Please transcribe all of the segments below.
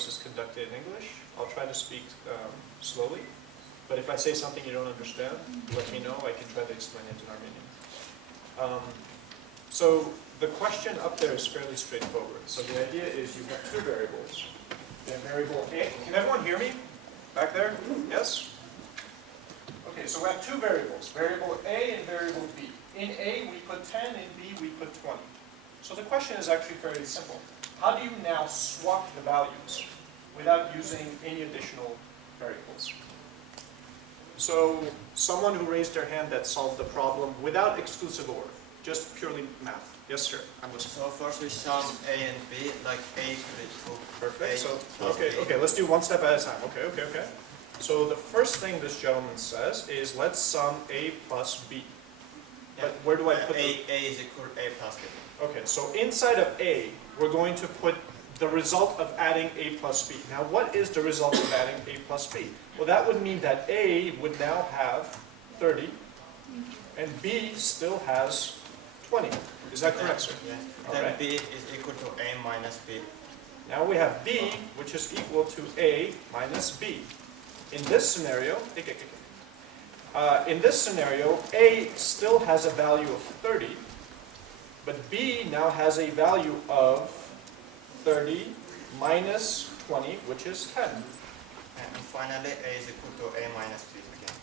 course is conducted in English. I'll try to speak slowly, but if I say something you don't understand, let me know. I can try to explain it in Armenian. So the question up there is fairly straightforward. So the idea is you have two variables. You have variable A. Can everyone hear me back there? Yes? Okay, so we have two variables, variable A and variable B. In A, we put 10, in B, we put 20. So the question is actually fairly simple. How do you now swap the values without using any additional variables? So someone who raised their hand that solved the problem without exclusive order, just purely math. Yes, sir, I'm listening. So first we sum A and B, like A to the 2. Perfect. So, okay, let's do one step at a time. Okay. So the first thing this gentleman says is let's sum A plus B. Yeah. But where do I put A is equal to A plus B. Okay, so inside of A, we're going to put the result of adding A plus B. Now, what is the result of adding A plus B? Well, that would mean that A would now have 30, and B still has 20. Is that correct, sir? Yeah. All Then right. B is equal to A minus B. Now we have B, which is equal to A minus B. In this scenario, A still has a value of 30, but B now has a value of 30 minus 20, which is 10. And finally, A is equal to A minus B again.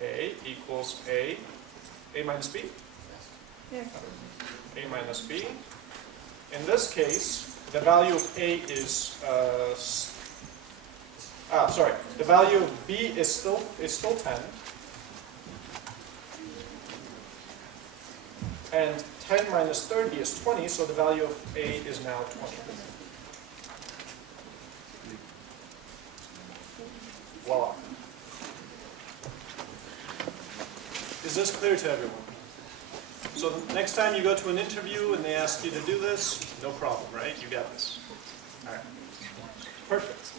A equals A minus B? Yes. A minus B. In this case, the value of A is, the value of B is still 10. And 10 minus 30 is 20, so the value of A is now 20. Voila. Is this clear to everyone? So the next time you go to an interview and they ask you to do this, no problem, right? You got this. All right. Perfect.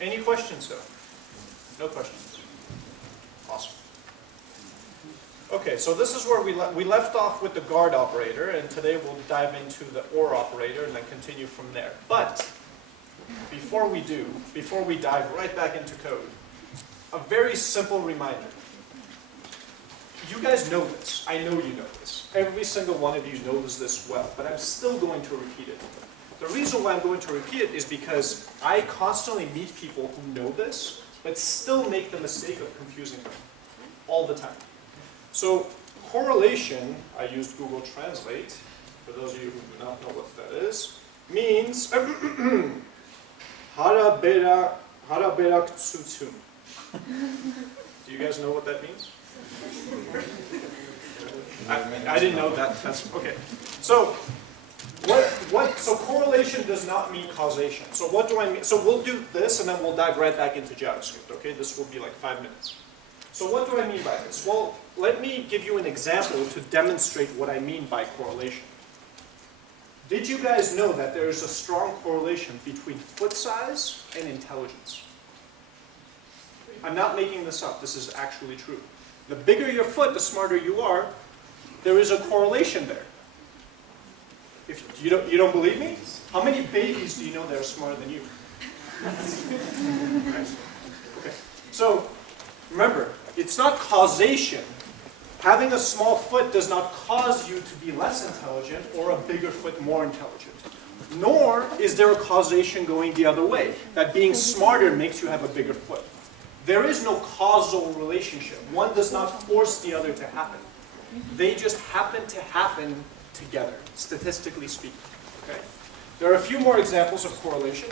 Any questions, though? No questions. Awesome. Okay, so this is where we left off with the guard operator, and today we'll dive into the OR operator and then continue from there. But before we dive right back into code, a very simple reminder. You guys know this. I know you know this. Every single one of you knows this well, but I'm still going to repeat it. The reason why I'm going to repeat it is because I constantly meet people who know this, but still make the mistake of confusing them all the time. So correlation, I used Google Translate, for those of you who do not know what that is, means haraberak tsutsum. Do you guys know what that means? I didn't know that. That's okay. So so correlation does not mean causation. So what do I mean? So we'll do this and then we'll dive right back into JavaScript. Okay, this will be like 5 minutes. So what do I mean by this? Well, let me give you an example to demonstrate what I mean by correlation. Did you guys know that there is a strong correlation between foot size and intelligence? I'm not making this up. This is actually true. The bigger your foot, the smarter you are. There is a correlation there. If you don't believe me? How many babies do you know that are smarter than you? Okay. So remember, it's not causation. Having a small foot does not cause you to be less intelligent or a bigger foot more intelligent. Nor is there a causation going the other way, that being smarter makes you have a bigger foot. There is no causal relationship. One does not force the other to happen. They just happen to happen together, statistically speaking. Okay? There are a few more examples of correlation.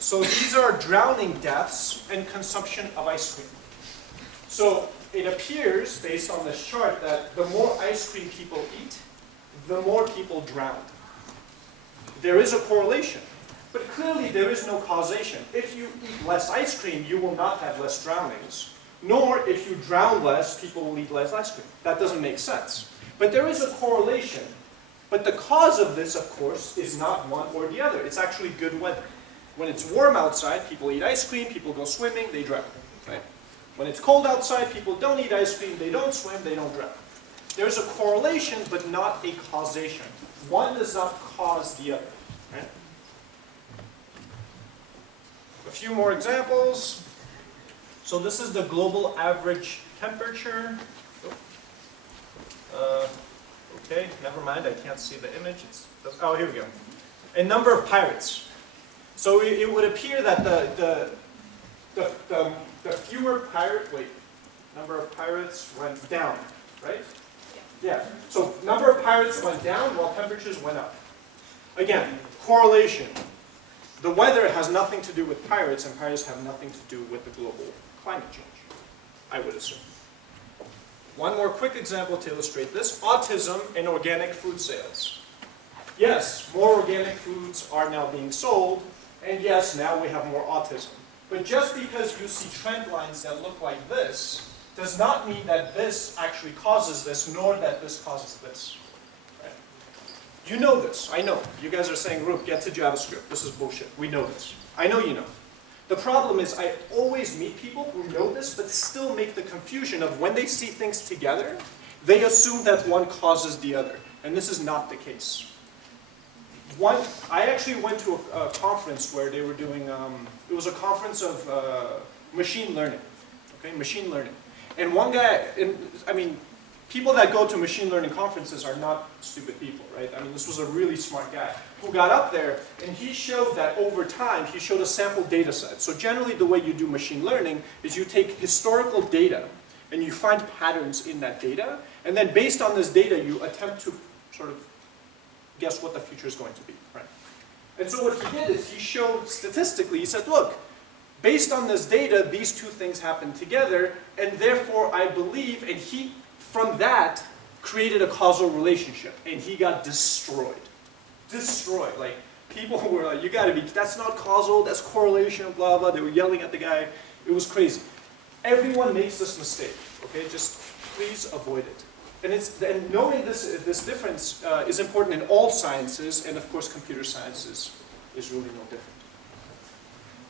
So these are drowning deaths and consumption of ice cream. So it appears, based on this chart, that the more ice cream people eat, the more people drown. There is a correlation, but clearly there is no causation. If you eat less ice cream, you will not have less drownings. Nor if you drown less, people will eat less ice cream. That doesn't make sense. But there is a correlation. But the cause of this, of course, is not one or the other. It's actually good weather. When it's warm outside, people eat ice cream, people go swimming, they drown. Right? When it's cold outside, people don't eat ice cream, they don't swim, they don't drown. There's a correlation, but not a causation. One does not cause the other. Right? A few more examples. So this is the global average temperature. Okay, never mind, I can't see the image. Oh, here we go. A number of pirates. So it would appear that the fewer number of pirates went down, right? Yeah. So number of pirates went down while temperatures went up. Again, correlation. The weather has nothing to do with pirates, and pirates have nothing to do with the global climate change, I would assume. One more quick example to illustrate this. Autism in organic food sales. Yes, more organic foods are now being sold, and yes, now we have more autism. But just because you see trend lines that look like this, does not mean that this actually causes this, nor that this causes this. Right? You know this, I know. You guys are saying, Roop, get to JavaScript. This is bullshit. We know this. I know you know. The problem is I always meet people who know this, but still make the confusion of when they see things together, they assume that one causes the other. And this is not the case. I actually went to a conference where they were doing, it was a conference of machine learning. Okay, machine learning. And one guy, I mean, people that go to machine learning conferences are not stupid people, right? I mean, this was a really smart guy who got up there and he showed that over time, he showed a sample data set. So generally the way you do machine learning is you take historical data and you find patterns in that data, and then based on this data, you attempt to sort of guess what the future is going to be, right? And so what he did is he showed statistically, he said, look, based on this data, these two things happen together, and therefore I believe, and he, from that, created a causal relationship, and he got destroyed. Destroyed. Like, people were like, you gotta be, that's not causal, that's correlation, blah, blah. They were yelling at the guy. It was crazy. Everyone makes this mistake, okay? Just please avoid it. And knowing this difference is important in all sciences, and of course computer sciences is really no different.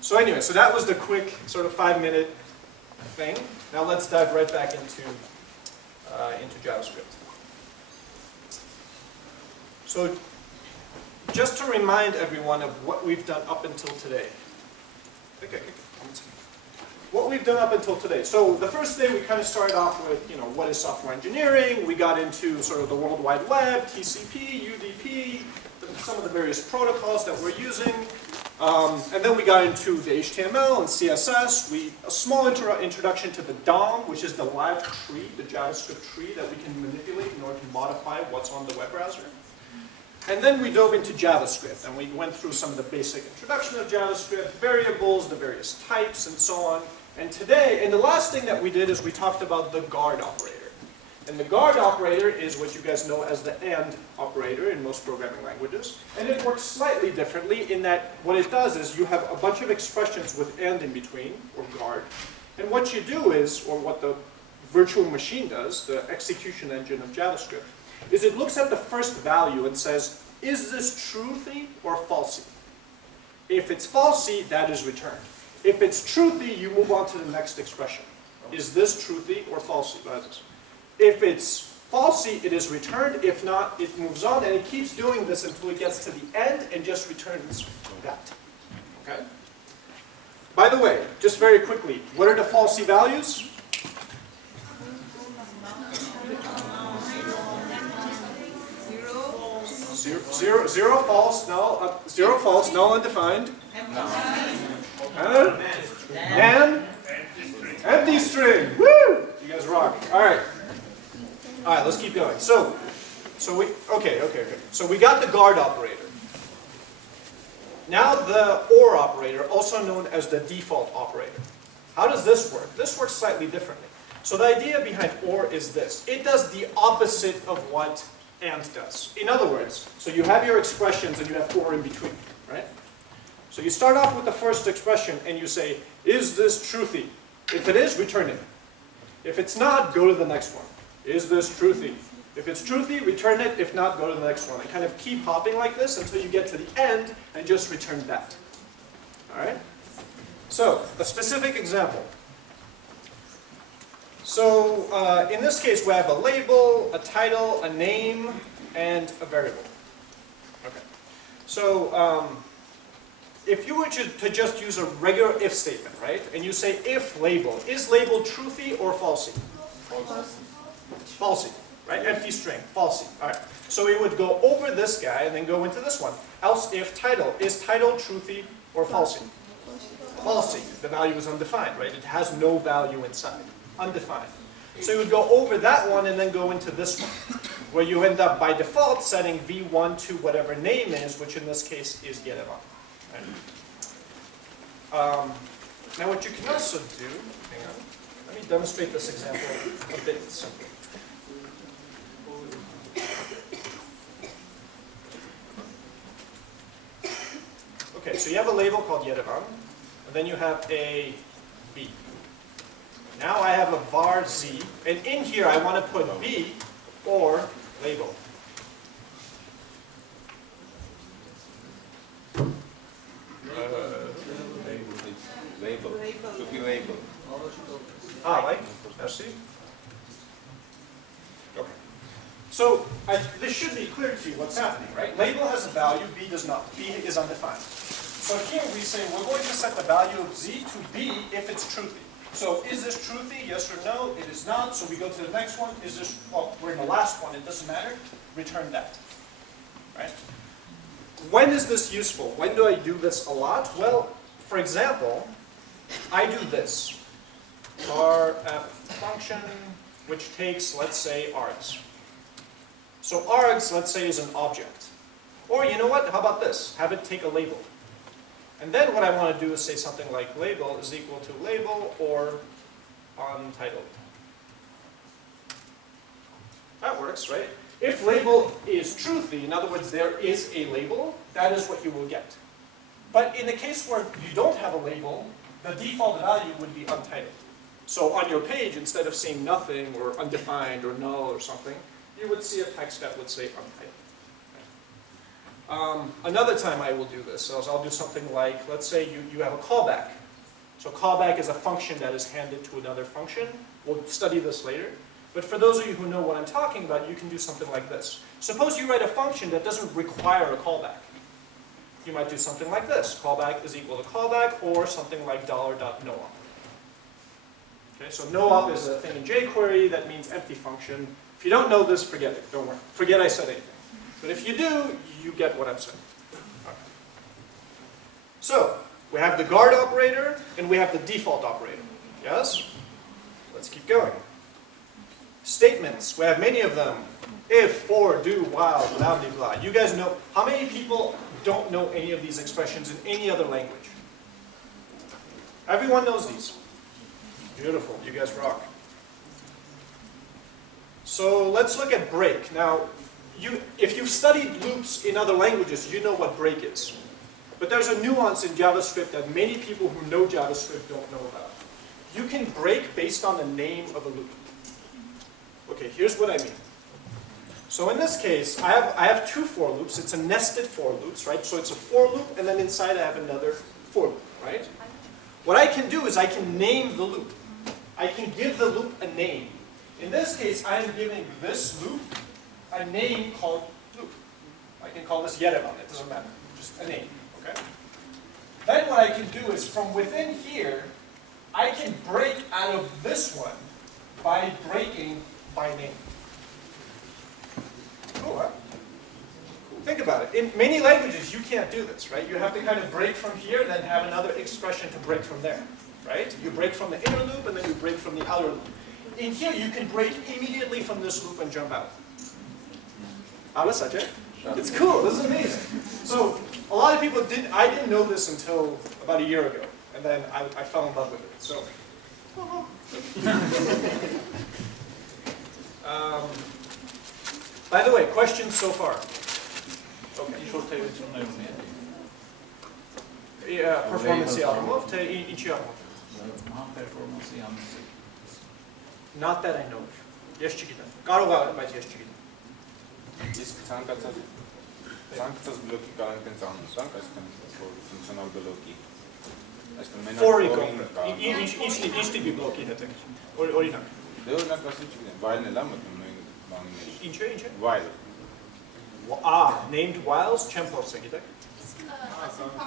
So anyway, so that was the quick sort of 5-minute thing. Now let's dive right back into JavaScript. So just to remind everyone of what we've done up until today. Okay. What we've done up until today. So the first day we kind of started off with, what is software engineering? We got into sort of the World Wide Web, TCP, UDP, some of the various protocols that we're using. And then we got into the HTML and CSS. A small introduction to the DOM, which is the live tree, the JavaScript tree that we can manipulate in order to modify what's on the web browser. And then we dove into JavaScript, and we went through some of the basic introduction of JavaScript, variables, the various types, and so on. And today, and the last thing that we did is we talked about the guard operator. And the guard operator is what you guys know as the AND operator in most programming languages. And it works slightly differently in that what it does is you have a bunch of expressions with AND in between, or guard. And what you do is, or what the virtual machine does, the execution engine of JavaScript, is it looks at the first value and says, is this truthy or falsy? If it's falsy, that is returned. If it's truthy, you move on to the next expression. Is this truthy or falsy? If it's falsy, it is returned. If not, it moves on, and it keeps doing this until it gets to the end and just returns that. Okay? By the way, just very quickly, what are the falsy values? Zero false, null, zero false, null undefined. And empty string. Woo! You guys rock. All right. All right, let's keep going. So we got the guard operator. Now the OR operator, also known as the default operator. How does this work? This works slightly differently. So the idea behind OR is this. It does the opposite of what AND does. In other words, so you have your expressions and you have OR in between, right? So you start off with the first expression and you say, is this truthy? If it is, return it. If it's not, go to the next one. Is this truthy? If it's truthy, return it. If not, go to the next one. And kind of keep hopping like this until you get to the end and just return that. All right? So, a specific example. So, in this case, we have a label, a title, a name, and a variable. Okay. So if you were to just use a regular if statement, right? And you say if label, is label truthy or falsy? Falsy, right? Empty string, falsy. All right. So it would go over this guy and then go into this one. Else if title, is title truthy or falsy? Falsy. The value is undefined, right? It has no value inside. Undefined. So you would go over that one and then go into this one, where you end up by default setting v1 to whatever name is, which in this case is Yerevan. Right? Now what you can also do, hang on, let me demonstrate this example a bit simpler. Okay, so you have a label called Yerevan, and then you have a B. Now I have a var z, and in here I want to put B or label. Label. Should be label. Ah, like? Merci. Okay. So this should be clear to you what's happening, right? Label has a value, B does not. B is undefined. So here we say we're going to set the value of z to B if it's truthy. So is this truthy, yes or no? It is not, so we go to the next one. Is this, well, we're in the last one, it doesn't matter. Return that, right? When is this useful? When do I do this a lot? Well, for example, I do this. Rf function, which takes, let's say, args. So args, let's say, is an object. Or you know what, how about this? Have it take a label. And then what I want to do is say something like label is equal to label or untitled. That works, right? If label is truthy, in other words, there is a label, that is what you will get. But in the case where you don't have a label, the default value would be untitled. So on your page, instead of saying nothing or undefined or null or something, you would see a text that would say untitled. Another time I will do this, so I'll do something like, let's say you have a callback. So callback is a function that is handed to another function. We'll study this later. But for those of you who know what I'm talking about, you can do something like this. Suppose you write a function that doesn't require a callback. You might do something like this. Callback is equal to callback, or something like $.noop. Okay, so noop is a thing in jQuery that means empty function. If you don't know this, forget it. Don't worry. Forget I said anything. But if you do, you get what I'm saying. Okay. So, we have the guard operator, and we have the default operator. Yes? Let's keep going. Statements, we have many of them. If, for, do, while, blah, blah, blah. You guys know, how many people don't know any of these expressions in any other language? Everyone knows these. Beautiful, you guys rock. So let's look at break. Now, if you've studied loops in other languages, you know what break is. But there's a nuance in JavaScript that many people who know JavaScript don't know about. You can break based on the name of a loop. Okay, here's what I mean. So in this case, I have two for loops. It's a nested for loops, right? So it's a for loop, and then inside I have another for loop, right? What I can do is I can name the loop. I can give the loop a name. In this case, I am giving this loop a name called loop. I can call this Yerevan, it doesn't matter, just a name, okay? Then what I can do is from within here, I can break out of this one by breaking by name. Cool, huh? Think about it. In many languages, you can't do this, right? You have to kind of break from here, then have another expression to break from there, right? You break from the inner loop, and then you break from the outer loop. In here, you can break immediately from this loop and jump out. It's cool, this is amazing. So, a lot of people I didn't know this until about a year ago, and then I fell in love with it, so. By the way, questions so far? Okay. Yeah, performance Not that I know of. Jeszcze 기다. Կարող բայց ես չգիտեմ. Իսկ ցանկացած բլոկի կարող ենք անցանք, այսինքն ֆունկցիոնալ բլոկի։ Այսինքն մենակ for ինչ տիպի բլոկի հետ եք։ Օրինակ։ Դե օրինակ ասեմ չգիտեմ, while-ն էլ է մտնում նույն բանի մեջ։ Ինչ է։ While։ Named whiles չեմ փորձել, գիտեք։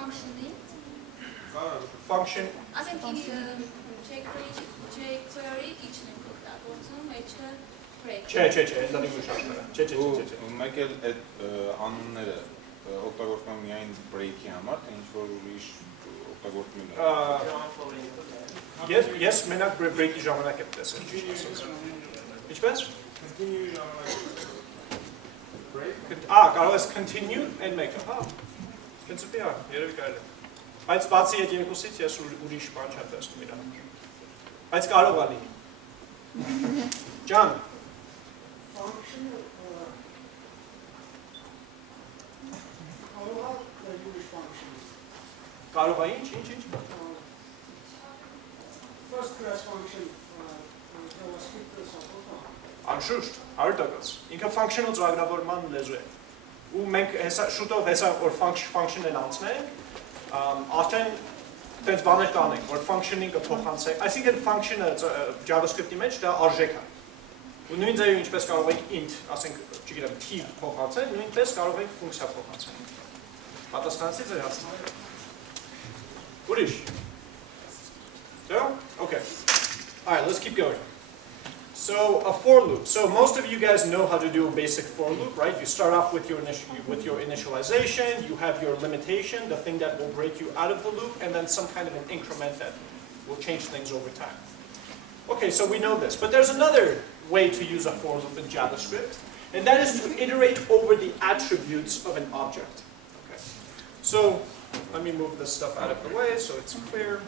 functioning. Function. Ասենք jQuery իջնենք օգտագործում, էջը break։ Չէ, դա նույն շարժը։ Չէ։ Մեկ էլ այդ անունները օգտագործում եմ միայն break-ի համար, թե ինչ-որ ուրիշ օգտագործում եմ։ Ես մենակ break-ի ժամանակ եմ տեսել։ Ինչպես? Կարող ես continue and make a Principi երևի կարելի է։ Բայց բացի այդ երկուսից ես ուրիշ բան չեմ տեսնում իր համար։ Բայց կարող է լինի։ Ջան։ Կարող է ինչ։ First class function JavaScript Անշուշտ, 100%։ Ինքը functional ծրագրավորման լեզու է։ Ու մենք շուտով հեսա որ function են անցնենք, արդեն տենց բաներ կանենք, որ functioning-ը փոխանցենք, այսինքն function-ը JavaScript-ի մեջ դա արժեք է։ Ու նույն ձևով ինչպես կարող ենք int, ասենք, չգիտեմ, type փոխանցել, նույնպես կարող ենք ֆունկցիա փոխանցել։ Պատասխանեցի ձեր հարցին։ Ուրիշ։ So, okay. All right, let's keep going. So a for loop. So most of you guys know how to do a basic for loop, right? You start off with your initialization, you have your limitation, the thing that will break you out of the loop, and then some kind of an increment that will change things over time. Okay, so we know this. But there's another way to use a for loop in JavaScript, and that is to iterate over the attributes of an object. Okay. So let me move this stuff out of the way so it's clear.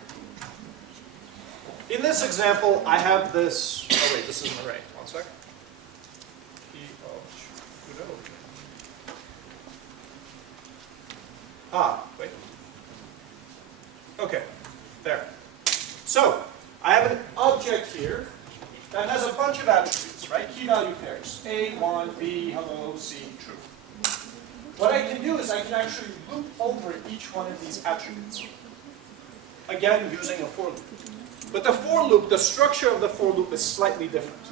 In this example, I have this, oh wait, this is an array, one sec. Wait. Okay, there. So, I have an object here that has a bunch of attributes, right? Key value pairs, A, 1, B, hello, C, true. What I can do is I can actually loop over each one of these attributes. Again, using a for loop. But the for loop, the structure of the for loop is slightly different.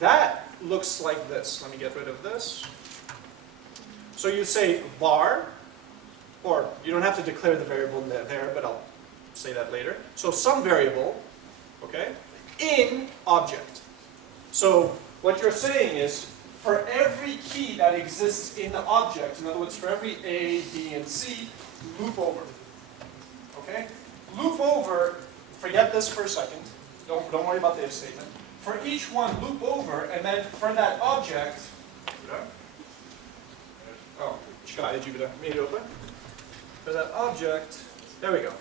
That looks like this. Let me get rid of this. So you say var, or you don't have to declare the variable there, but I'll say that later. So some variable, okay, in object. So what you're saying is, for every key that exists in the object, in other words, for every A, B, and C, loop over. Okay? Loop over. Forget this for a second. Don't worry about the if statement. For each one, loop over, and then for that object, for that object, there we go.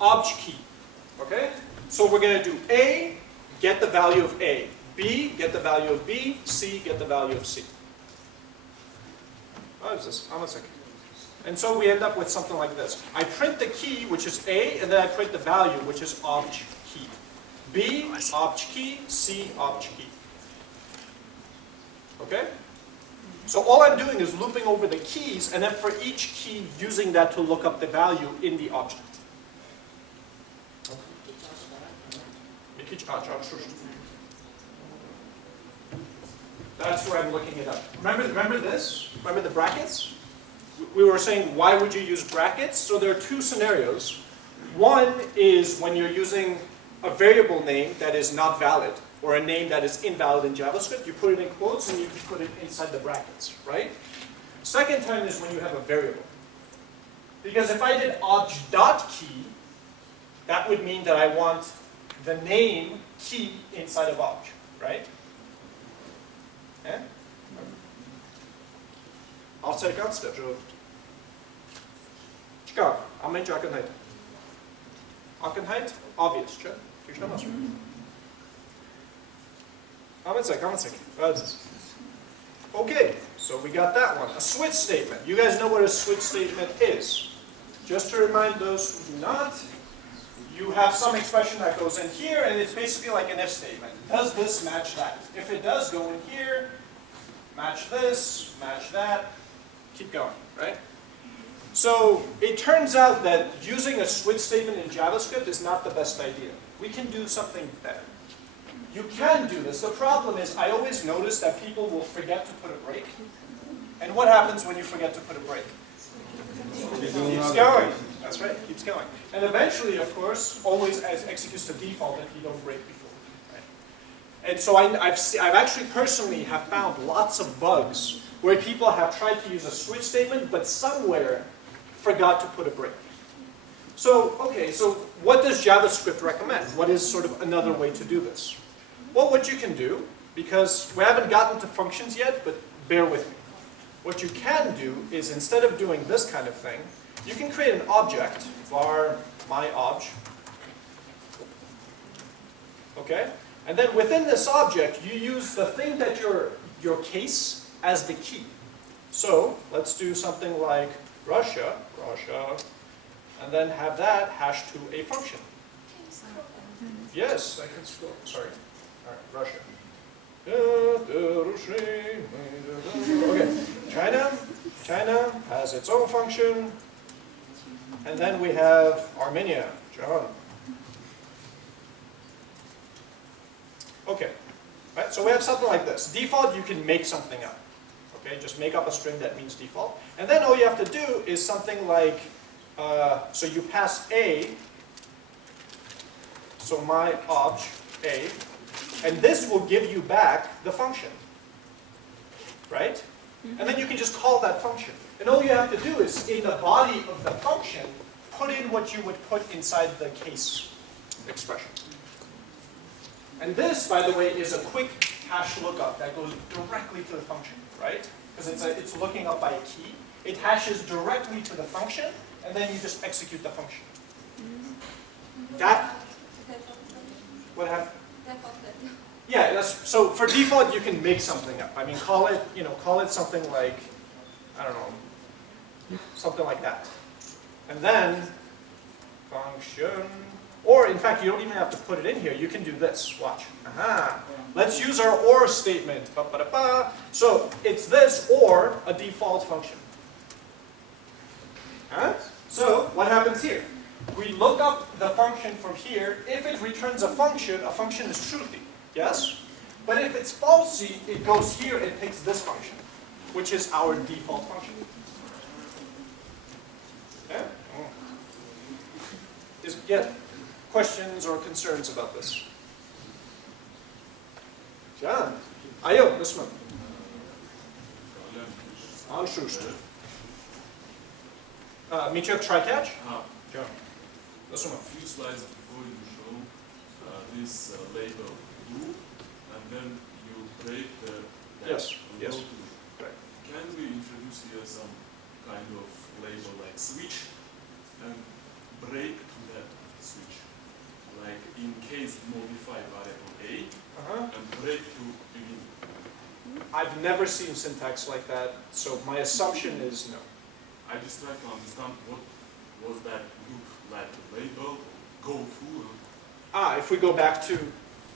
Obj key. Okay? So we're going to do A, get the value of A. B, get the value of B. C, get the value of C. What is this? One second. And so we end up with something like this. I print the key, which is A, and then I print the value, which is obj key. B, obj key, C, obj key. Okay? So all I'm doing is looping over the keys, and then for each key, using that to look up the value in the object. That's where I'm looking it up. Remember this? Remember the brackets? We were saying, why would you use brackets? So there are two scenarios. One is when you're using a variable name that is not valid, or a name that is invalid in JavaScript. You put it in quotes and you put it inside the brackets, right? Second time is when you have a variable. Because if I did obj.key, that would mean that I want the name key inside of obj, right? Yeah? I'll take out step. Չկա, ամեն ինչ ակնհայտ։ Ակնհայտ, obvious, չէ՞։ Ճիշտ եմ ասում։ Ամեցեք։ Okay, so we got that one. A switch statement. You guys know what a switch statement is. Just to remind those who do not, you have some expression that goes in here, and it's basically like an if statement. Does this match that? If it does, go in here, match this, match that, keep going, right? So it turns out that using a switch statement in JavaScript is not the best idea. We can do something better. You can do this. The problem is I always notice that people will forget to put a break. And what happens when you forget to put a break? It keeps going. That's right, it keeps going. And eventually, of course, always executes the default if you don't break before. Right? And so I've actually personally have found lots of bugs where people have tried to use a switch statement, but somewhere forgot to put a break. So, okay, so what does JavaScript recommend? What is sort of another way to do this? Well, what you can do, because we haven't gotten to functions yet, but bear with me. What you can do is instead of doing this kind of thing, you can create an object, var myObj. Okay? And then within this object, you use the thing that your case as the key. So let's do something like Russia, and then have that hash to a function. Can you scroll down? Yes, I can scroll. Sorry. All right, Russia. Okay, China has its own function, and then we have Armenia, John. Okay, right, so we have something like this. Default, you can make something up. Okay, just make up a string that means default. And then all you have to do is something like, so you pass A, so my obj A, and this will give you back the function, right? And then you can just call that function. And all you have to do is, in the body of the function, put in what you would put inside the case expression. And this, by the way, is a quick hash lookup that goes directly to the function, right? Because it's looking up by a key. It hashes directly to the function, and then you just execute the function. That, what happened? Yeah, that's, so for default, you can make something up. I mean, call it something like, I don't know, something like that. And then, function, or in fact, you don't even have to put it in here. You can do this, watch. Aha. Let's use our OR statement. Ba, ba, da, ba. So it's this or a default function. Huh? So what happens here? We look up the function from here. If it returns a function is truthy. Yes? But if it's falsy, it goes here and picks this function, which is our default function. Yeah? Questions or concerns about this? John. Ayo, this one. Anschluss. Mitya, try catch? John. This one. A few slides before you show this label do, and then you break the Yes, yes. to. Right. Can we introduce here some kind of label like switch and break to that switch? Like in case modify variable A and break to begin. I've never seen syntax like that, so my assumption is no. I just try to understand what was that look like the label go to. If we go back to,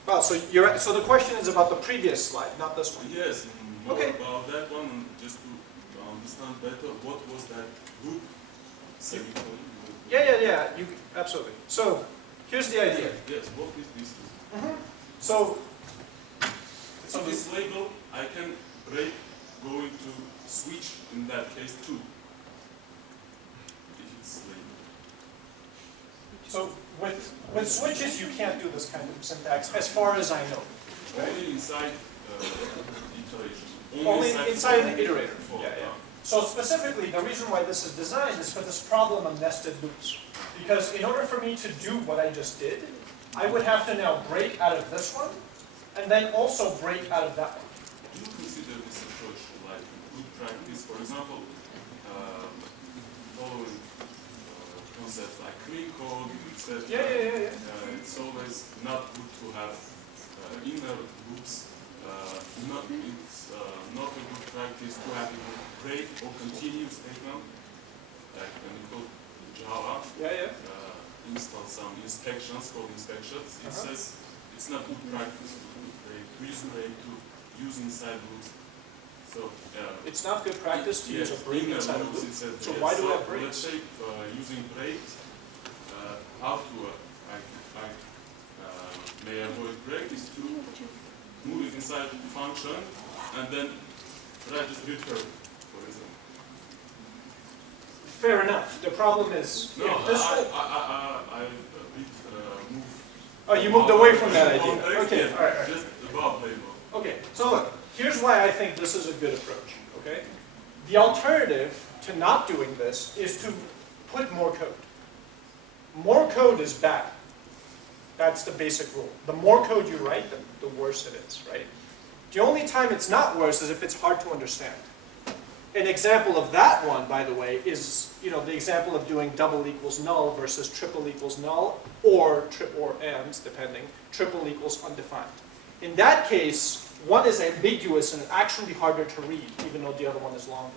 well, so the question is about the previous slide, not this one. Yes, more Okay. about that one, and just to understand better what was that loop semicolon. Yeah, absolutely. So, here's the idea. Yes, what is this? So This label, I can break going to switch in that case too. If it's label. So with switches, you can't do this kind of syntax, as far as I know. Only inside iteration. Only inside an iterator. For, Yeah. So specifically, the reason why this is designed is for this problem of nested loops. Because in order for me to do what I just did, I would have to now break out of this one, and then also break out of that one. Do you consider this approach like good practice? For example, following concepts like clean code, etc. Yeah. It's always not good to have inner loops. It's not a good practice to have a break or continue statement. Like when you code Java, install some inspections, code inspections. It says it's not good practice to use break to use inside loops. So It's not good practice to use a break inside a loop. So why do we have breaks? Let's say using breaks, how to may avoid break is to move it inside the function and then try to return, for example. Fair enough. The problem is, No, yeah, this I a bit moved. oh, you moved away from that idea. Context, Okay, yeah, all right. just above label. Okay, so look, here's why I think this is a good approach, okay? The alternative to not doing this is to put more code. More code is bad. That's the basic rule. The more code you write, the worse it is, right? The only time it's not worse is if it's hard to understand. An example of that one, by the way, is the example of doing double equals null versus triple equals null, or and, depending, triple equals undefined. In that case, one is ambiguous and actually harder to read, even though the other one is longer.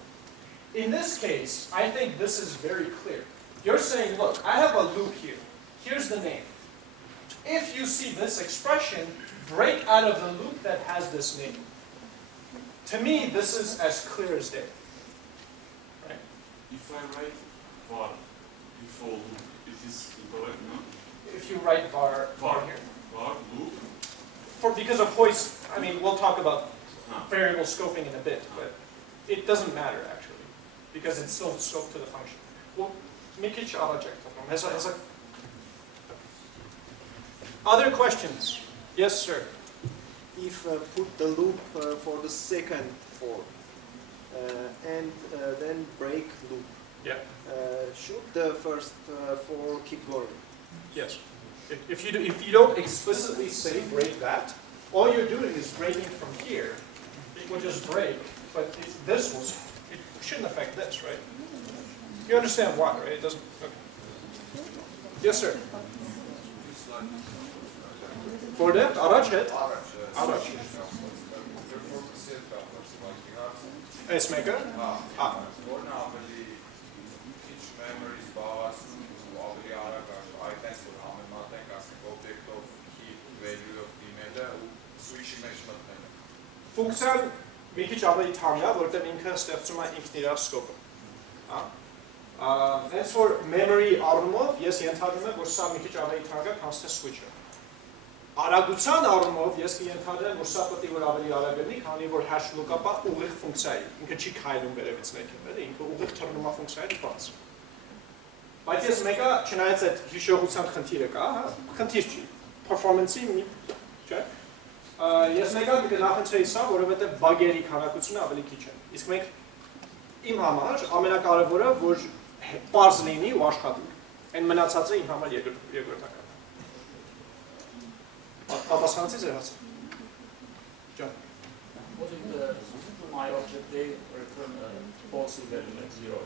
In this case, I think this is very clear. You're saying, look, I have a loop here. Here's the name. If you see this expression, break out of the loop that has this name. To me, this is as clear as day. Right? If I write var before loop, it is incorrect, no? If you write var Var. here. Var loop. Because of hoist, I mean, we'll talk about Ah. variable scoping in a bit, but it doesn't matter actually, because it's still scoped to the function. Well, Mikic alacak tatlım. Other questions? Yes, sir. If put the loop for the second for and then break loop, Yeah. should the first for keep going? Yes. If you don't explicitly say break that, all you're doing is breaking from here. It will just break, but it shouldn't affect this, right? You understand why, right? It doesn't. Okay. Yes, sir. For that, araç het. Araç. S-maker? Ah. Ֆունկցիան մի քիչ ավելի թարմ է, որտեղ ինքը ստեղծում է ինքն իր սկոպը։ Hence for memory առումով ես ենթադրում եմ, որ սա մի քիչ ավելի թարմ է, քան թե switch-ը։ Արագության առումով ես կենթադրեմ, որ սա պետք է որ ավելի արագ լինի, քանի որ hash lookup-ը ուղիղ ֆունկցիա է։ Ինքը չի քայլում վերևից ներքև, էլի, ինքը ուղիղ թռնում է ֆունկցիայի բաց։ Բայց ես մեկը չնայած այդ հիշողության խնդիրը կա, հա, խնդիր չի։ Performance-ի մի, չէ՞։ Ես մեկը կնախընտրեի սա, որովհետև բագերի քանակությունը ավելի քիչ է։ Իսկ մենք իմ համար ամենակարևորը, որ պարզ լինի ու աշխատի։ Այն մնացածը իմ համար երկրորդական։ Պատասխանեցի ձեր հարցը։ Ջան։ What if my object A return a false value like 0?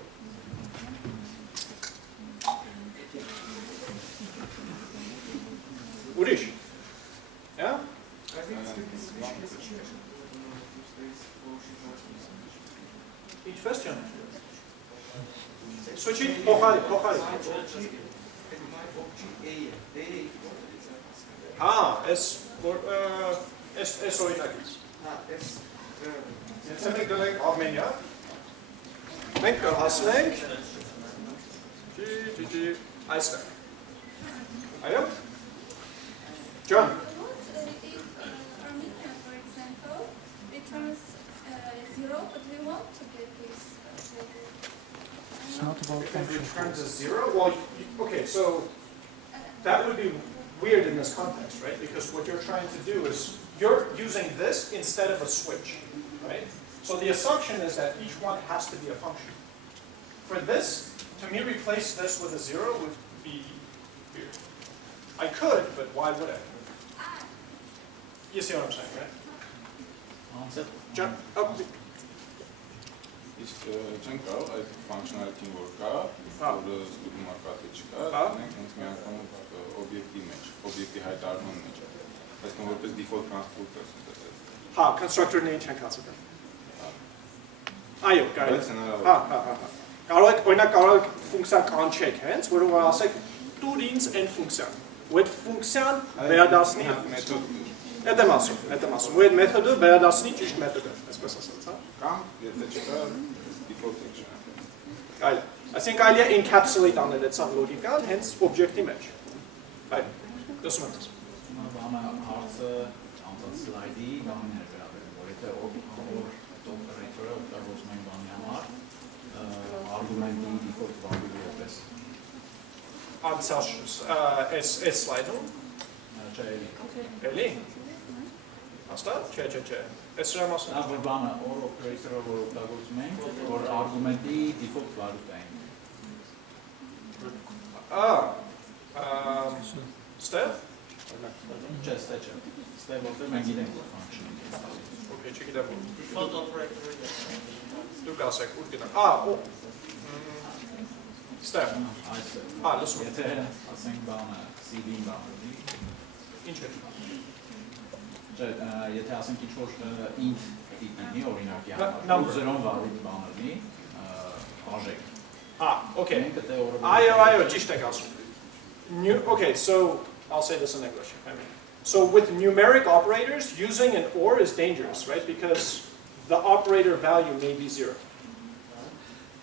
Ուրիշ։ Yeah? Ինչ question? Switch-ի փոխարի։ Հա, այս օրինակից։ Եթե մենք դնենք Armenia, մենք կհասնենք այստեղ։ Այո։ John. Armenia, for example, returns 0, but we want to get this. It's not about if it returns a 0? Well, okay, so that would be weird in this context, right? Because what you're trying to do is you're using this instead of a switch, right? So the assumption is that each one has to be a function. For this, to me, replace this with a 0 would be weird. I could, but why would I? You see what I'm saying, right? Answer. John, Իսկ չեն կարող այդ functionality-ին որ կա, որը ստուգում ակատը չկա, դնենք հենց մի անգամով օբյեկտի մեջ, օբյեկտի հայտարարման մեջ։ Այսինքն որպես default constructor ստեղծել։ Հա, constructor-ն ինչ ենք ասում։ Այո, կարելի է։ Հա։ Կարող եք, օրինակ կարող եք ֆունկցիա կանչեք հենց, որը որ ասեք տուր ինձ այն ֆունկցիան։ Ու այդ ֆունկցիան վերադասնի մեթոդ։ Այդ եմ ասում։ Ու այդ մեթոդը վերադասնի ճիշտ մեթոդը, այսպես ասած, հա։ Կամ եթե չկա default function։ Այո։ Այսինքն կարելի է encapsulate անել այդ սամ լոգիկան հենց օբյեկտի մեջ։ Այո։ Դասում եմ։ Հարցը անցած սլայդի բանն էր վերաբերում, որ եթե operator-ը օգտագործում են բանի համար, argument-ի default value որպես Անցած այս սլայդում չէ, էլի։ Հաստատ? Չէ։ Այս սրա մասը։ նա որ բանը or operator-ը որ օգտագործում ենք, որ argument-ի default value տային։ Ստեղ։ Չէ, ստե չէ։ Ստե որտեղ մենք գիտենք որ function-ը։ Okay, չգիտեմ։ Default operator-ը Դուք ասեք, ուր գնանք։ Ստեղ։ Լսում եմ։ Եթե ասենք բանը CV-ին բանը Ինչ է։ Չէ, եթե ասենք ինչ-որ int տիպի օրինակի Number. համար, zero valid բանը լինի, արժեք։ Okay. Մենք դե օրը Այո, ճիշտ եք ասում։ Okay, so I'll say this in English. So with numeric operators, using an OR is dangerous, right? Because the operator value may be 0.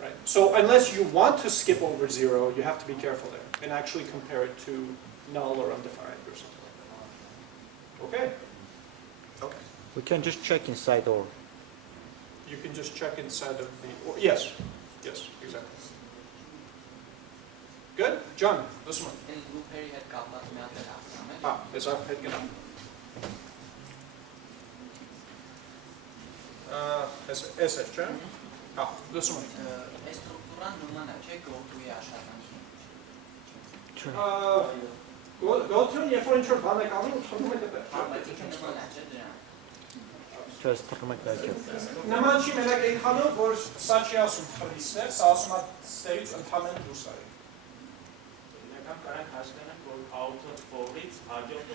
Right? So unless you want to skip over 0, you have to be careful there and actually compare it to null or undefined or something like that. Okay? Okay. We can just check inside or. You can just check inside of the OR. Yes, exactly. Good? John, this one. Yes, I've had good. SS, John? This one. Go to your phone, your bank account, Just թռնում եք այդքան։ Նման չի մենակ այնքանով, որ սա չի ասում խրիսն է, սա ասում է ստերից ընդհանրեն դուսարի։ Կարանք հասկանանք, որ out-of for-ից հաջորդ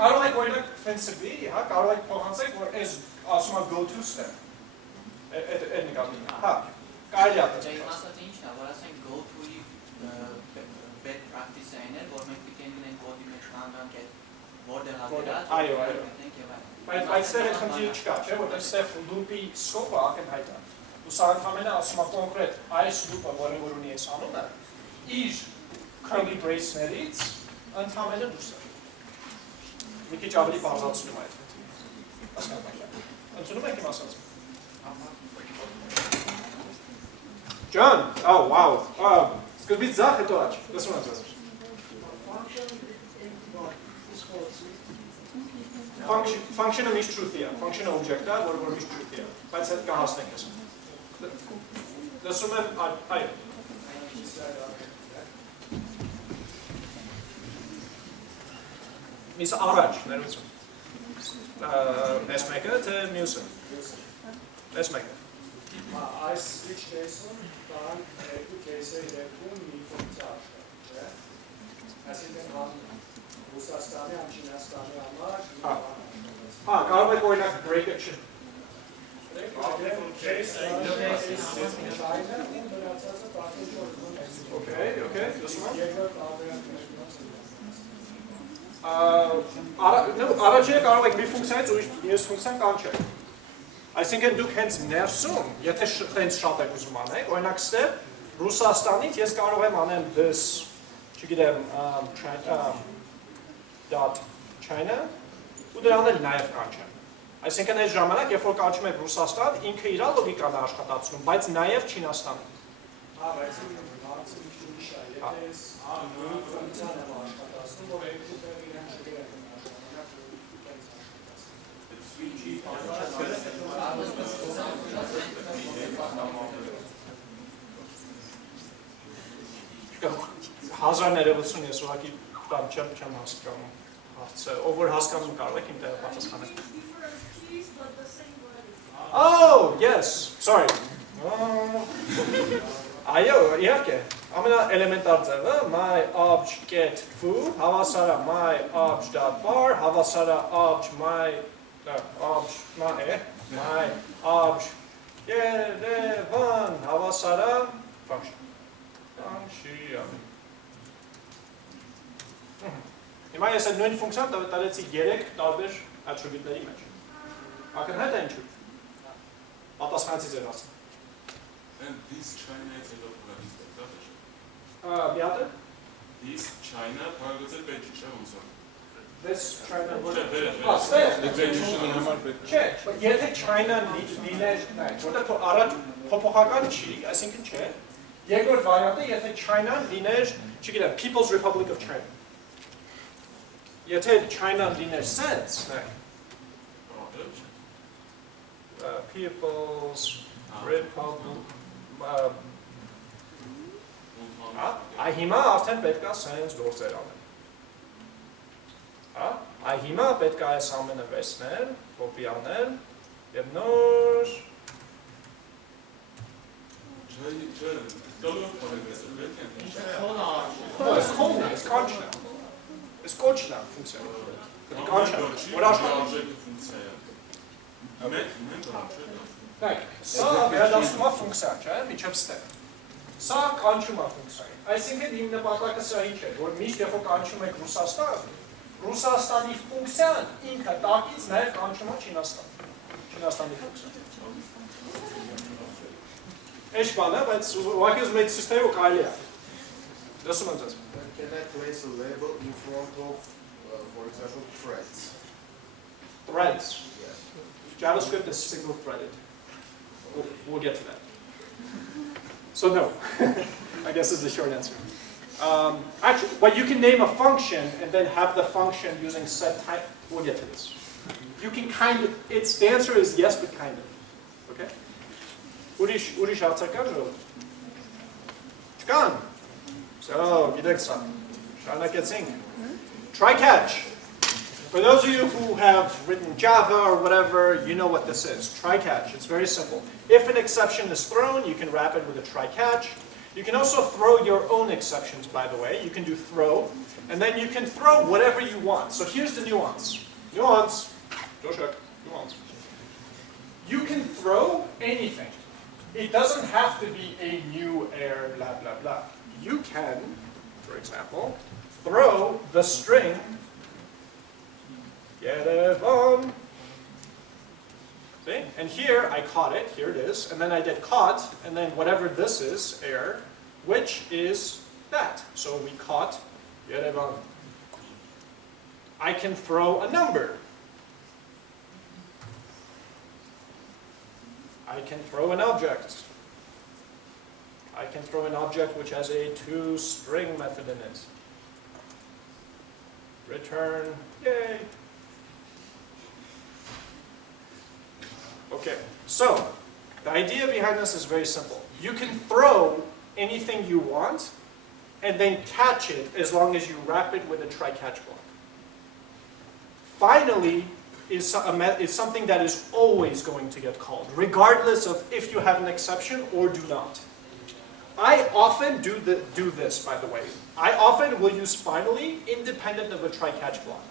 Կարող եք օրինակ ֆենսիվի, կարող եք փոխանցեք, որ այս ասում է go-to step։ Այդ նկատին։ Կարելի է։ Իմ ասած ինչն է, որ ասենք go-to-ի bad practice-ը որ մենք պիտի ունենք կոդի մեջ կանգնանք այդ որտեղ հավելած։ Այո։ Բայց այստեղ այդ խնդիրը չկա, չէ՞, որտեղ այստեղ loop-ի scope-ը ակնհայտ է։ Ու սա ընդհանրապես ասում է կոնկրետ այս loop-ը, որը որ ունի այս անունը, իր curly brace-ներից ընդհանրապես դուրս է։ Մի քիչ ավելի բարձրացնում է այդ խնդիրը։ Հասկանաք։ Ընդունում եք իմ ասածը։ John, oh wow. Սկզբից ձախ հետո աջ։ Լսում եք ձեզ։ Function-ը միշտ truth-ի է, function-ը object-ը, որը միշտ truth-ի է, բայց հետ կհասնենք ես։ Լսում եմ, այո։ Միս առաջ, ներություն։ Այս մեկը, թե մյուսը։ Այս մեկը։ Այս switch case-ում կան երկու case-երի դեպքում մի ֆունկցիա աշխատում, այսինքն Ռուսաստանի, Չինաստանի համար կարող եք օրինակ break-ը չի։ Okay, լսում եմ։ Առաջինը կարող եք մի ֆունկցիայից ուրիշ մյուս ֆունկցիան կանչել։ Այսինքն դուք հենց ներսում, եթե հենց շատ եք ուզում անեք, օրինակ ստեղ Ռուսաստանից ես կարող եմ անեմ this, չգիտեմ, .China ու դրան էլ նաև կանչեմ։ Այսինքն այս ժամանակ, երբ որ կանչում եք Ռուսաստան, ինքը իր լոգիկան է աշխատացնում, բայց նաև Չինաստանը։ Բայց հարցը ուրիշ է, եթե ես նույն ֆունկցիան եմ աշխատացնում, որ երկու տեղ իրեն չգրեմ Հազար ներողություն ես ուղղակի կամ չեմ հասկանում հարցը, ով որ հասկանում կարող եք իմ տեղը պատասխանել։ Oh, yes, sorry. Այո, իհարկե, ամենաէլեմենտար ձևը my obj get foo, հավասարը my obj.bar, հավասարը obj my obj Երևան, հավասարը function։ Հիմա ես այդ նույն ֆունկցիան տվեցի 3 տարբեր attribute-ների մեջ։ Ակնհայտ է ինչու։ Պատասխանեցի ձեր ասը։ And this China is a local administrator. Մի հատ է։ This China փառագծել պետք չէ ուսում։ This China Չէ, եթե China լիներ, որտեղ առաջ փոփոխական չի, այսինքն չէ, Երկրորդ վարիանտը, եթե China-ն լիներ, չգիտեմ, People's Republic of China։ Եթե China-ն լիներ sense, People's Republic, այ հիմա արդեն պետք է sense գործեր անեն։ Այ հիմա պետք է այս ամենը վերցնել, copy անել, եւ նոր It's cold now, it's conch now. It's conch now, ֆունկցիա։ Conch now, որ աշխատի։ Սա վերադասում է ֆունկցիա, չէ՞, միջև ստեղ։ Սա կանչում է ֆունկցիայի։ Այսինքն իմ նպատակը սա ինչ է, որ միշտ երբ կանչում եք Ռուսաստանի ֆունկցիան ինքը տակից նաև կանչում է Չինաստանի ֆունկցիան։ Էջ բանը, բայց ուղղակի ուզում եք ցույց տալ ու կարելի է։ Լսում եմ ձեզ։ Can I place a label in front of, for example, threads? Threads. Yes. JavaScript is single threaded. We'll get to that. So no, I guess is the short answer. Actually, well, you can name a function and then have the function using set type. We'll get to this. You can kind of, the answer is yes, but kind of. Okay? Ուրիշ հարցակար ժողով։ Չկան։ So, գիտեք սա։ Շարունակեցինք։ Try catch. For those of you who have written Java or whatever, you know what this is. Try catch. It's very simple. If an exception is thrown, you can wrap it with a try catch. You can also throw your own exceptions, by the way. You can do throw, and then you can throw whatever you want. So here's the nuance. Nuance. Nuance. You can throw anything. It doesn't have to be a new error, blah, blah, blah. You can, for example, throw the string Yerevan. See? And here I caught it, here it is, and then I did caught, and then whatever this is, error, which is that. So we caught Yerevan. I can throw a number. I can throw an object. I can throw an object which has a toString method in it. Return, yay. Okay, so the idea behind this is very simple. You can throw anything you want and then catch it as long as you wrap it with a try-catch block. Finally, is something that is always going to get called, regardless of if you have an exception or do not. I often do this, by the way. I often will use finally independent of a try-catch block.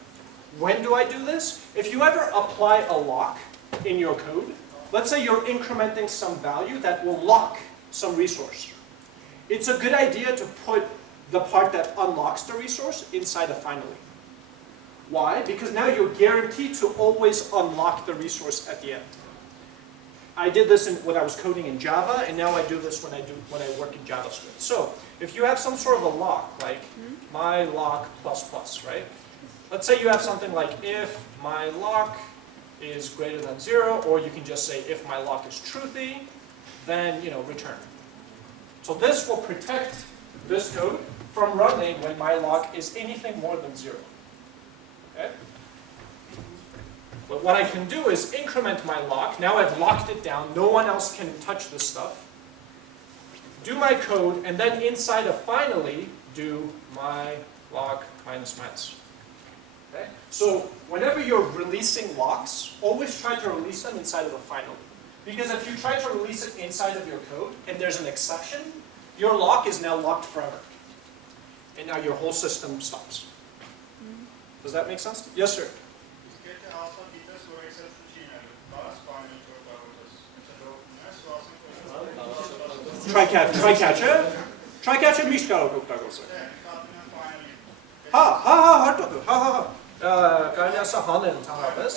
When do I do this? If you ever apply a lock in your code, let's say you're incrementing some value that will lock some resource. It's a good idea to put the part that unlocks the resource inside a finally. Why? Because now you're guaranteed to always unlock the resource at the end. I did this when I was coding in Java, and now I do this when I work in JavaScript. So if you have some sort of a lock, like my lock ++, right? Let's say you have something like if my lock is greater than 0, or you can just say if my lock is truthy, then return. So this will protect this code from running when my lock is anything more than 0. Okay? But what I can do is increment my lock. Now I've locked it down. No one else can touch this stuff. Do my code, and then inside of finally, do my lock minus. Okay? So whenever you're releasing locks, always try to release them inside of a finally. Because if you try to release it inside of your code, and there's an exception, your lock is now locked forever. And now your whole system stops. Does that make sense? Yes, sir. Try-catcher միշտ կարող օգտագործել։ Հա, կարելի ասա հանել ընդհանրապես։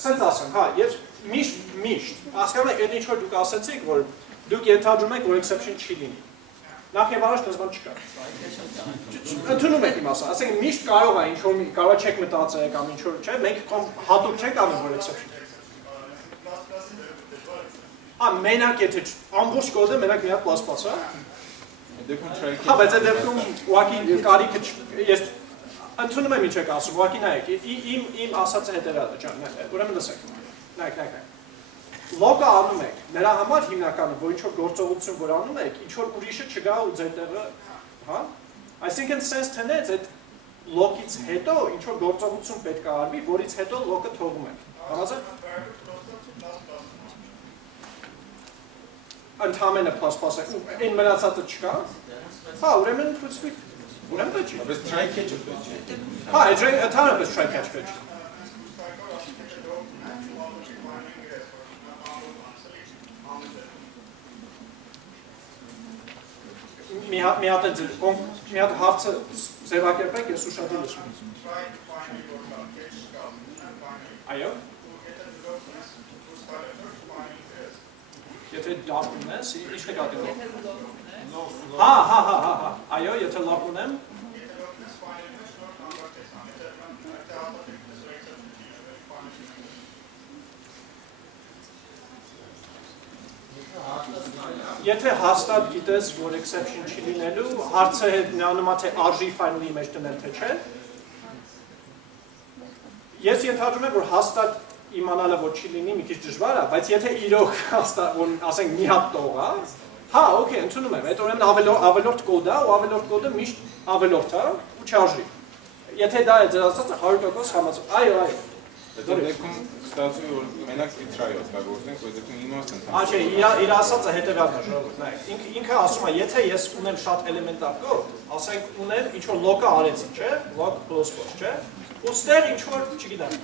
Սենց ասեմ, հա, ես միշտ, հասկանում եք, այդ ինչ որ դուք ասացիք, որ դուք ենթադրում եք, որ exception չի լինի։ Նախ եւ առաջ դες բան չկա։ Ընդունում եք իմ ասա, ասենք միշտ կարող է ինչ որ կարող չեք մտածել կամ ինչ որ, չէ՞, մենք հատուկ չենք անում որ exception։ մենակ եթե ամբողջ կոդը մենակ մի հատ պլասպաս է։ Դեպքում try Հա, բայց այդ դեպքում ուղղակի կարիքը ես ընդունում եմ ինչ եք ասում, ուղղակի նայեք, իմ ասածը հետևյալն է, ջան, ուրեմն լսեք։ Նայեք։ Լոգը անում եք, նրա համար հիմնականը, որ ինչ-որ գործողություն որ անում եք, ինչ-որ ուրիշը չգա ու ձեր տեղը, հա? Այսինքն sense տնեց այդ լոգից հետո ինչ-որ գործողություն պետք է արվի, որից հետո լոգը թողում եք։ Համաձայն։ Ընդհանրապես փասփաս է, այն մնացածը չկա։ Հա, ուրեմն փոքրիկ, ուրեմն պետք է։ Բայց try catch-ը պետք է։ Հա, ընդհանրապես try catch պետք է։ Մի հատ հարցը ձևակերպեք, ես ուշադրի լսում։ Այո։ Եթե դապ ունես, ինչ նկատի լող։ Հա, այո, եթե լապ ունեմ։ Եթե հաստատ գիտես, որ exception չի լինելու, հարցը նայում է թե արժի ֆայլի մեջ դնել թե չէ։ Ես ենթադրում եմ, որ հաստատ իմանալը որ չի լինի մի քիչ դժվար է, բայց եթե իրոք հաստատ որ ասենք մի հատ տող է, հա, օքեյ, ընդունում եմ, այդ ուրեմն ավելորդ կոդ է, ու ավելորդ կոդը միշտ ավելորդ է ու չարժի։ Եթե դա է ձեր ասածը 100% համաձայն։ Այո։ Այդ դեպքում ստացվում է որ մենակ try օգտագործենք, որ դեպքում իմաստն է։ Չէ, իր ասածը հետևյալն է, ժողովուրդ, նայեք։ Ինքը ասում է, եթե ես ունեմ շատ էլեմենտար կոդ, ասենք ունեմ ինչ որ log-ը արեցի, չէ՞, log plus post, չէ՞։ Ու ստեղ ինչ որ, չգիտեմ,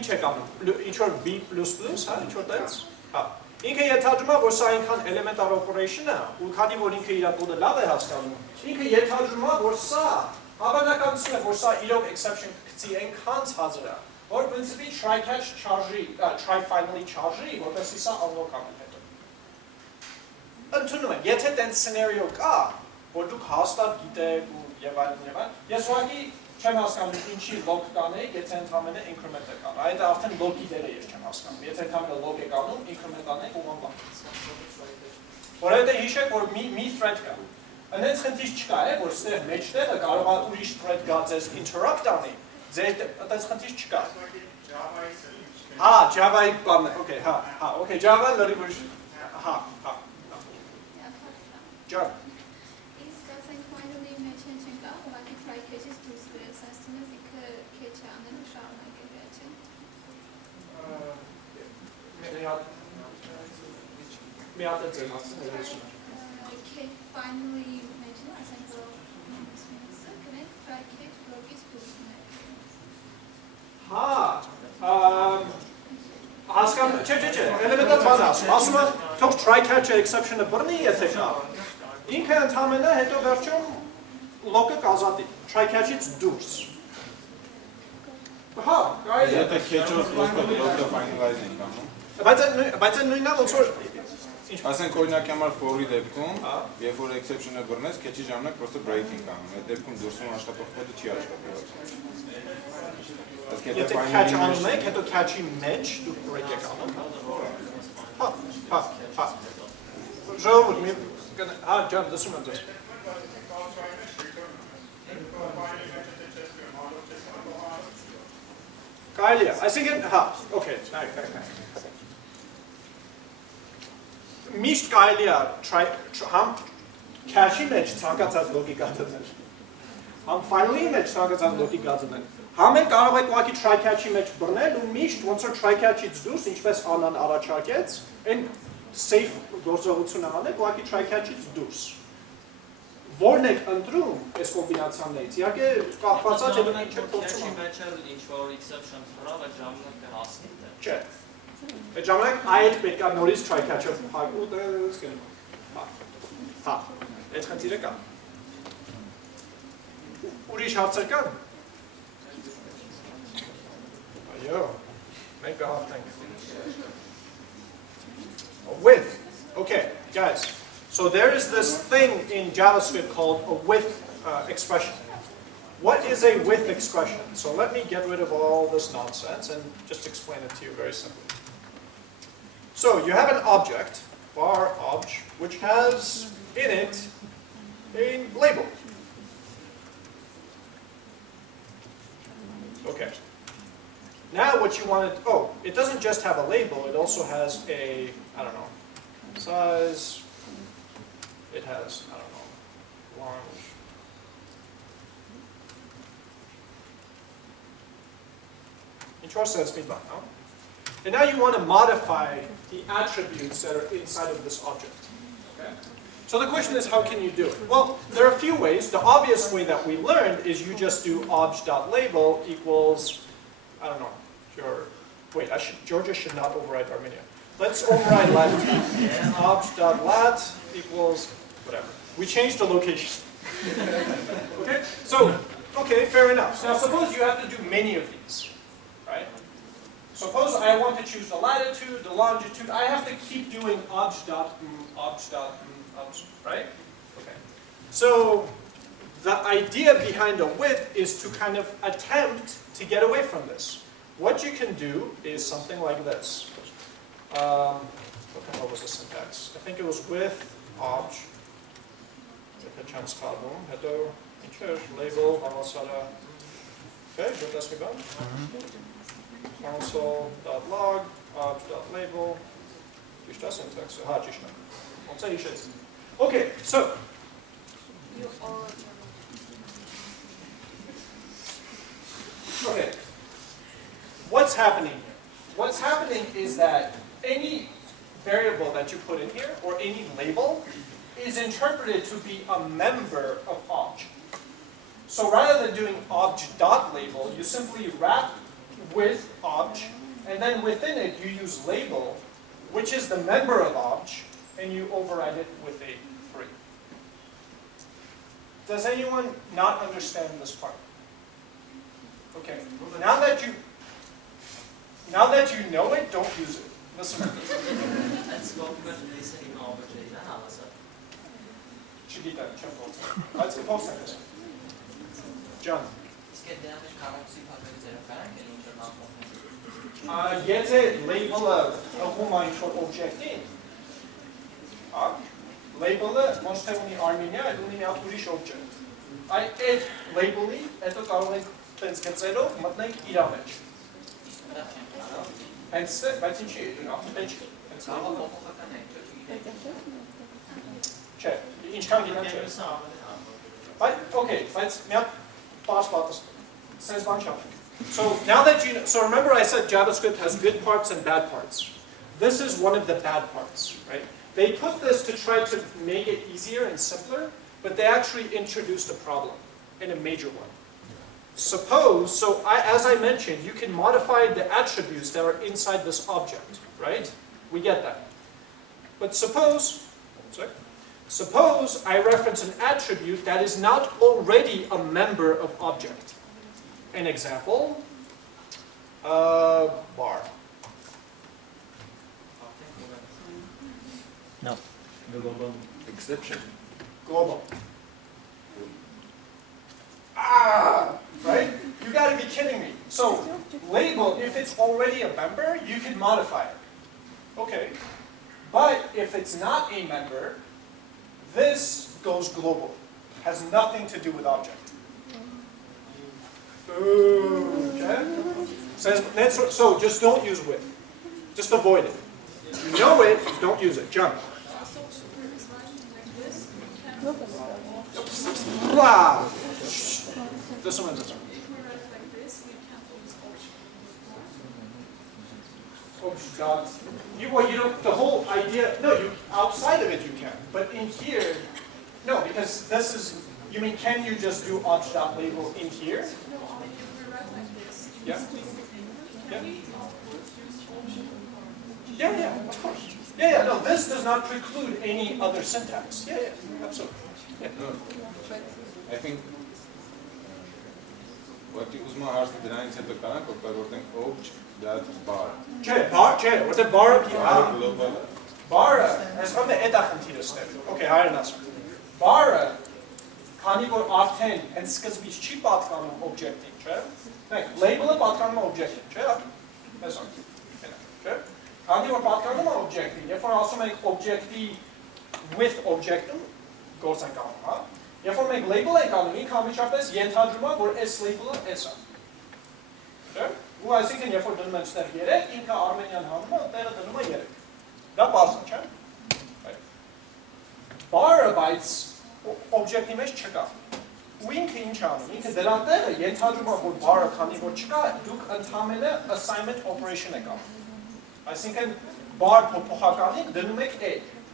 ինչ եք անում, ինչ որ b++, հա, ինչ որ տենց։ Հա։ Ինքը ենթադրում է, որ սա այնքան էլեմենտար operation է, ու քանի որ ինքը իր կոդը լավ է հասկանում, ինքը ենթադրում է, որ սա հավանականություն է, որ սա իրոք exception կգցի այնքան ցածր է, որ principally try catch charge-ի, try finally charge-ի, որպեսզի սա unlock անի հետո։ Ընդունում եմ, եթե տենց scenario կա, որ դուք հաստատ գիտեք ու եւ այլն, ես ուղղակի չեմ հասկանում ինչի log կանեիք, եթե ընդհանրապես increment եք անում։ Այդ արդեն log-ի դերը ես չեմ հասկանում։ Եթե ընդհանրապես log եք անում, increment անեք ու unlock։ Որովհետեւ հիշեք, որ մի thread կա։ Այնց խնդիր չկա, որ ստեղ մեջտեղը կարող է ուրիշ thread գա ձեզ interrupt անի։ Ձեր այդպես խնդիր չկա։ Հա, Java-ի բանն է, օքեյ, հա, օքեյ, Java-ը լրիվ ուրիշ, հա։ Java։ Իսկ ասենք finally Meschian չկա, ուղղակի try catch-ից դուրս բերես, ասում ես ինքը catch-ը անելու շարունակել է, չէ՞։ Մի հատ է ձեր ասում։ Finally Meschian, ասենք որ կնեք try catch block-ից դուրս բերես։ Հա, հասկանում, չէ, էլեմենտար բան ասում է, թող try catch-ը exception-ը բռնի, եթե կա։ Ինքը ընդհանրապես հետո վերջում log-ը կազատի, try catch-ից դուրս։ Հա, կարելի է։ Եթե catch-ով log-ը finalize ենք անում։ Բայց այն նույնն է, ոնց որ ասենք օրինակի համար for-ի դեպքում, երբ որ exception-ը բռնես, catch-ի ժամանակ просто breaking անում։ Այդ դեպքում դուրսում աշխատող կոդը չի աշխատում։ Եթե catch անում եք, հետո catch-ի մեջ դուք break եք անում։ Հա։ Ժողովուրդ, հա, ջան, դասում եմ ձեզ։ Կարելի է, այսինքն, հա, օքեյ, նայեք։ Միշտ կարելի է համ catch-ի մեջ ցանկացած լոգիկա դնել, համ file-ի մեջ ցանկացած լոգիկա դնել, համ էլ կարող եք ուղղակի try catch-ի մեջ բռնել ու միշտ ոնց որ try catch-ից դուրս, ինչպես Անան առաջարկեց, այն safe գործողությունը անեք ուղղակի try catch-ից դուրս։ Որն եք ընտրում այս կոմբինացիաներից, իհարկե կախված է թե դուք ինչ եք փորձում։ Ինչ-որ exception թռավ, այդ ժամանակ կհասնի դե։ Չէ։ Այդ ժամանակ այդ պետք է նորից try catch-ով փակու դες գնում։ Հա, այդ խնդիրը կա։ Ուրիշ հարցեր կան։ Այո, մենք կհաղթենք։ With, okay, guys. So there is this thing in JavaScript called a with expression. What is a with expression? So let me get rid of all this nonsense and just explain it to you very simply. So you have an object, var obj, which has in it a label. Okay. Now what you want to, oh, it doesn't just have a label, it also has a, I don't know, size, it has, I don't know, long. Introduce me back now. And now you want to modify the attributes that are inside of this object. Okay? So the question is, how can you do it? Well, there are a few ways. The obvious way that we learned is you just do obj.label equals, I don't know, wait, Georgia should not override Armenia. Let's override Latin. Obj.lat equals whatever. We changed the location. Okay? So, okay, fair enough. Now suppose you have to do many of these, right? Suppose I want to choose the latitude, the longitude. I have to keep doing obj, right? Okay. So the idea behind the width is to kind of attempt to get away from this. What you can do is something like this. What was the syntax? I think it was with obj. Label, okay, good, let's move on. Console.log, obj.label. Czysta syntax? Aha, czysta. Okay, so. Okay. What's happening here? What's happening is that any variable that you put in here, or any label, is interpreted to be a member of obj. So rather than doing obj.label, you simply wrap with obj, and then within it you use label, which is the member of obj, and you override it with a 3. Does anyone not understand this part? Okay, now that you know it, don't use it. Listen to this. Let's post this. John. Եթե label-ը հղում այն ինչ-որ օբյեկտին, label-ը ոնց թե ունի Armenia, այդ ունի մի հատ ուրիշ օբյեկտ։ Այդ label-ի, հետո կարող ենք տենց գծերով մտնենք իրա մեջ։ Հենց է, բայց ինչի է, ապուտեչ է։ Չէ, ինչքան գիտան չէ։ Բայց, okay, բայց մի հատ պարզ պատասխան։ Սենց բան չափենք։ So now that you know, so remember I said JavaScript has good parts and bad parts. This is one of the bad parts, right? They put this to try to make it easier and simpler, but they actually introduced a problem, and a major one. Suppose, so as I mentioned, you can modify the attributes that are inside this object, right? We get that. But suppose I reference an attribute that is not already a member of object. An example, bar. No. Global exception. Global. Right? You gotta be kidding me. So, label, if it's already a member, you can modify it. Okay. But if it's not a member, this goes global. Has nothing to do with object. Okay? So just don't use with. Just avoid it. You know it, don't use it. Jump. Blah. This one is this one. God. Well, you know, the whole idea, no, you outside of it you can. But in here, no, because this is, you mean, can you just do obj.label in here? Yeah. Yeah. Yeah, of course. Yeah, no, this does not preclude any other syntax. Yeah, absolutely. Yeah. No, I think what you use more harsh than the current obj that bar. Չէ, որտե բարը բարը, այսքան է դա խնդիրը ստեղ։ Okay, հայրն ասում։ Բարը, քանի որ արդեն հենց սկզբից չի պատկանում օբյեկտին, չէ՞։ Մենք label-ը պատկանում է օբյեկտին, չէ՞։ Այսօր։ Չէ՞։ Քանի որ պատկանում է object-ի, երբ որ ասում ենք object-ի with object-ում գործ ենք անում, հա։ Երբ որ մենք label ենք անում, ինքը անմիջապես ենթադրում է, որ այս label-ը էս է։ Ու այսինքն, երբ որ դնում ենք ստեղ 3, ինքը Արմենիան հանում է, տեղը դնում է 3։ Դա բարձր, չէ՞։ Bar-ը բայց object-ի մեջ չկա։ Ու ինքը ինչ անում, ինքը դրա տեղը ենթադրում է, որ bar-ը քանի որ չկա, դուք ընդհանրապես assignment operation եք անում։ Այսինքն, bar փոփոխականին դնում եք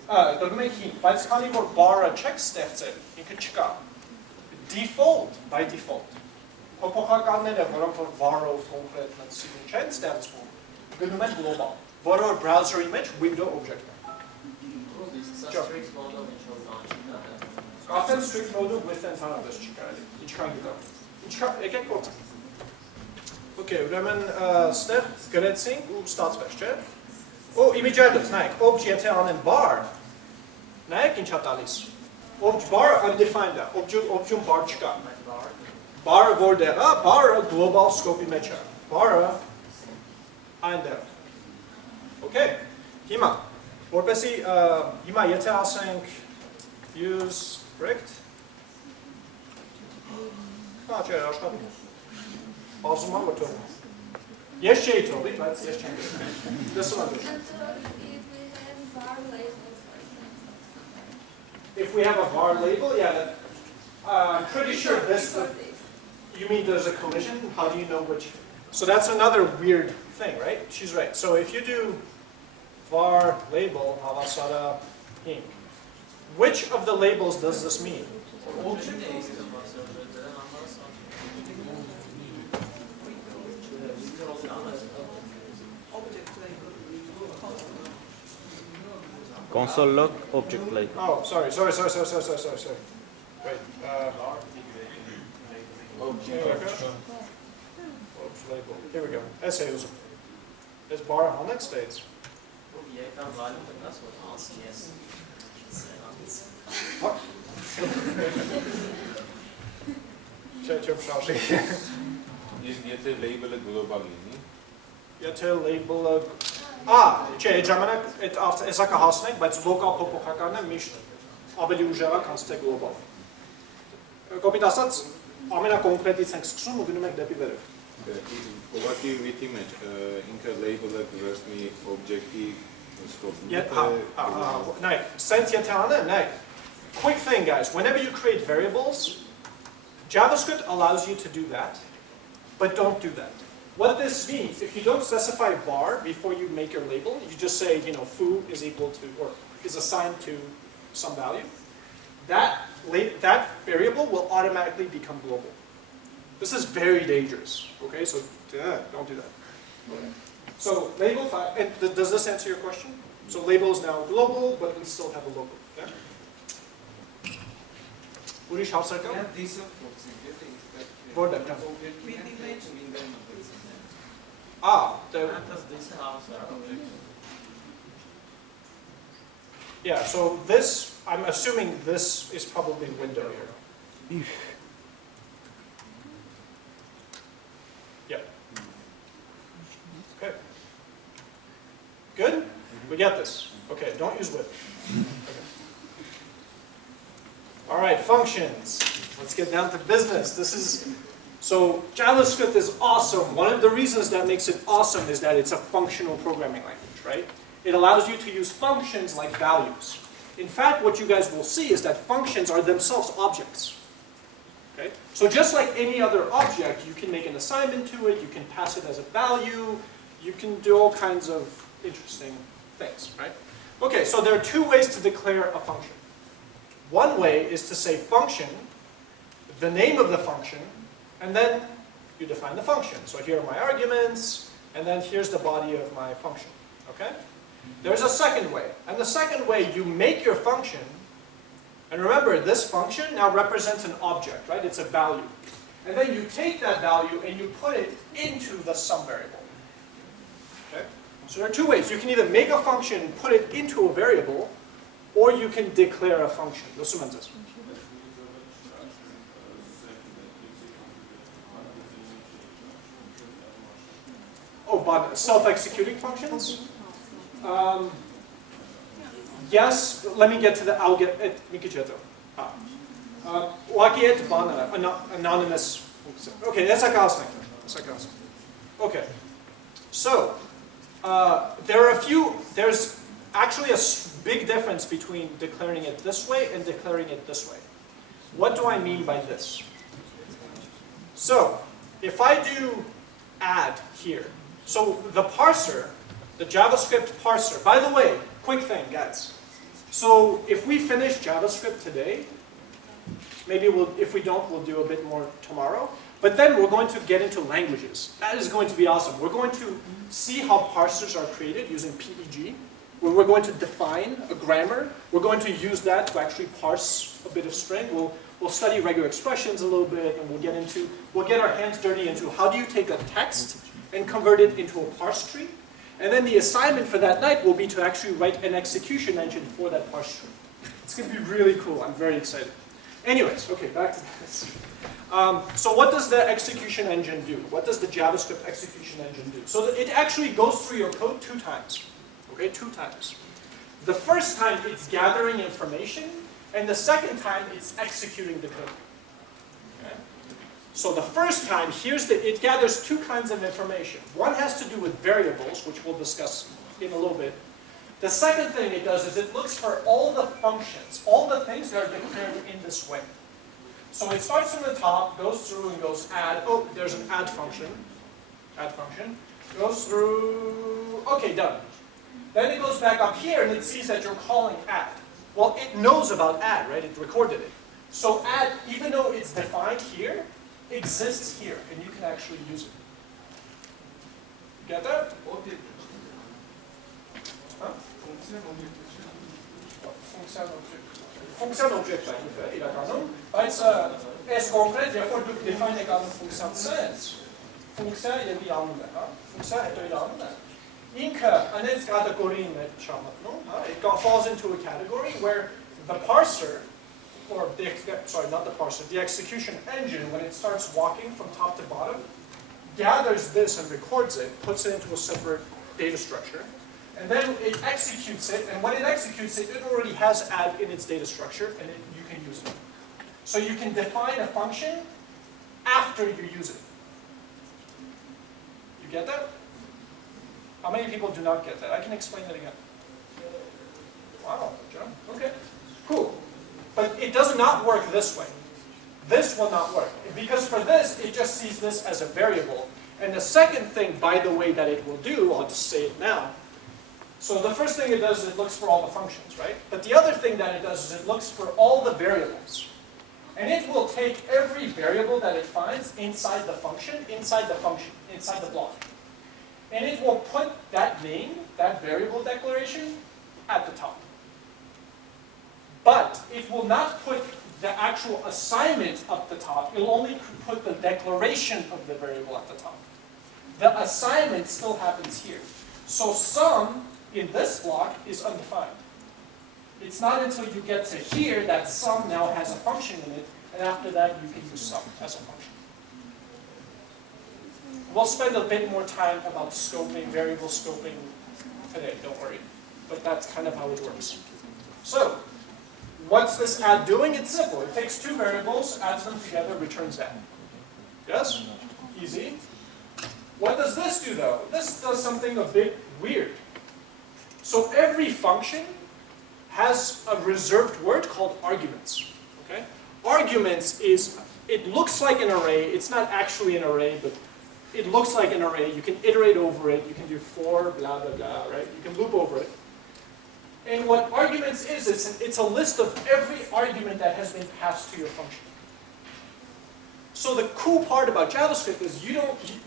a, դնում եք 5, բայց քանի որ bar-ը չեք ստեղծել, ինքը չկա։ Default, by default։ Փոփոխականները, որոնք որ var-ով կոնկրետ մտցին չեն ստեղծվում, գնում են global, որը browser-ի մեջ window object-ը։ Արդեն strict mode-ը with ընդհանրապես չի կարելի, ինչքան գիտեմ։ Եկեք գործենք։ Okay, ուրեմն ստեղ գրեցինք ու ստացվեց, չէ՞։ Ու immediately, նայեք, obj եթե անեն bar, նայեք ինչա տալիս։ Obj bar undefined է, obj-ում bar չկա։ Bar-ը որտեղ է, bar-ը global scope-ի մեջ է, bar-ը այնտեղ։ Okay, հիմա, որպեսի, հիմա եթե ասենք use correct, չէ, աշխատում, բազում եմ, որ թողում։ Ես չէի թողի, բայց ես չեմ գրում։ Դեսում եմ դուր։ If we have a var label, yeah, I'm pretty sure this, you mean there's a collision? How do you know which? So that's another weird thing, right? She's right. So if you do var label, havasara ink, which of the labels does this mean? Console log object label. Oh, sorry. Wait. Object label. Here we go. Essay user. Is bar on that states. What? Եթե label-ը global լինի, եթե label-ը չէ, այդ ժամանակ այդ էսա կհասնենք, բայց local փոփոխականն է միշտ ավելի ուժեղ է, քան թե global։ Կոպիտ ասած, ամենակոնկրետից ենք սկսում ու գնում ենք դեպի վերև։ Ուղղակի with-ի մեջ ինքը label-ը վերցնի object-ի scope-ը։ Նայեք, sense եթե անեմ, nայեք. Quick thing, guys. Whenever you create variables, JavaScript allows you to do that, but don't do that. What this means, if you don't specify var before you make your label, you just say, foo is equal to, or is assigned to some value, that variable will automatically become global. This is very dangerous, okay? So don't do that. Okay. So label, does this answer your question? So label is now global, but we still have a local. Yeah? Ուրիշ հարցեր կա։ Որտեղ։ Yeah, so this, I'm assuming this is probably window here. Yeah. Okay. Good? We get this. Okay, don't use with. Okay. All right, functions. Let's get down to business. So JavaScript is awesome. One of the reasons that makes it awesome is that it's a functional programming language, right? It allows you to use functions like values. In fact, what you guys will see is that functions are themselves objects. Okay? So just like any other object, you can make an assignment to it, you can pass it as a value, you can do all kinds of interesting things, right? Okay, so there are two ways to declare a function. One way is to say function, the name of the function, and then you define the function. So here are my arguments, and then here's the body of my function, okay? There's a second way, and the second way you make your function, and remember this function now represents an object, right? It's a value. And then you take that value and you put it into the sum variable, okay? So there are two ways. You can either make a function and put it into a variable, or you can declare a function. Oh, but self-executing functions? Yes, let me get to the, I'll get it. Łagiet bana, anonymous. Okay, that's like awesome. Okay, so there's actually a big difference between declaring it this way and declaring it this way. What do I mean by this? So, if I do add here, so the parser, the JavaScript parser, by the way, quick thing, guys. So if we finish JavaScript today, maybe if we don't, we'll do a bit more tomorrow. But then we're going to get into languages. That is going to be awesome. We're going to see how parsers are created using PEG, where we're going to define a grammar. We're going to use that to actually parse a bit of string. We'll study regular expressions a little bit, and we'll get our hands dirty into how do you take a text and convert it into a parse tree. And then the assignment for that night will be to actually write an execution engine for that parse tree. It's going to be really cool. I'm very excited. Anyways, okay, back to this. So what does the execution engine do? What does the JavaScript execution engine do? So it actually goes through your code 2 times. Okay, 2 times. The first time it's gathering information, and the second time it's executing the code. Okay? So the first time, it gathers 2 kinds of information. One has to do with variables, which we'll discuss in a little bit. The second thing it does is it looks for all the functions, all the things that are declared in this way. So it starts from the top, goes through and goes add. Oh, there's an add function. Add function. Goes through, okay, done. Then it goes back up here and it sees that you're calling add. Well, it knows about add, right? It recorded it. So add, even though it's defined here, exists here, and you can actually use it. Get that? Huh? Funcția de obiect il a canum, բայց այս կոնկրետ երբ որ դուք define եք անում ֆունկցիան sense, ֆունկցիա եւ իր անունը, հա, ֆունկցիա հետո իր անունը, ինքը անենց կատեգորիին է չամտնում, հա, it falls into a category where the parser, or not the parser, the execution engine, when it starts walking from top to bottom, gathers this and records it, puts it into a separate data structure, and then it executes it, and when it executes it, it already has add in its data structure, and you can use it. So you can define a function after you use it. You get that? How many people do not get that? I can explain that again. Wow, John. Okay, cool. But it does not work this way. This will not work. Because for this, it just sees this as a variable. And the second thing, by the way, that it will do, I'll just say it now. So the first thing it does is it looks for all the functions, right? But the other thing that it does is it looks for all the variables. And it will take every variable that it finds inside the function, inside the block. And it will put that name, that variable declaration, at the top. But it will not put the actual assignment up the top. It will only put the declaration of the variable at the top. The assignment still happens here. So sum in this block is undefined. It's not until you get to here that sum now has a function in it, and after that you can use sum as a function. We'll spend a bit more time about scoping, variable scoping today, don't worry. But that's kind of how it works. So, what's this add doing? It's simple. It takes 2 variables, adds them together, returns that. Yes? Easy. What does this do though? This does something a bit weird. So every function has a reserved word called arguments. Okay? Arguments is, it looks like an array. It's not actually an array, but it looks like an array. You can iterate over it. You can do for, blah, blah, blah, right? You can loop over it. And what arguments is, it's a list of every argument that has been passed to your function. So the cool part about JavaScript is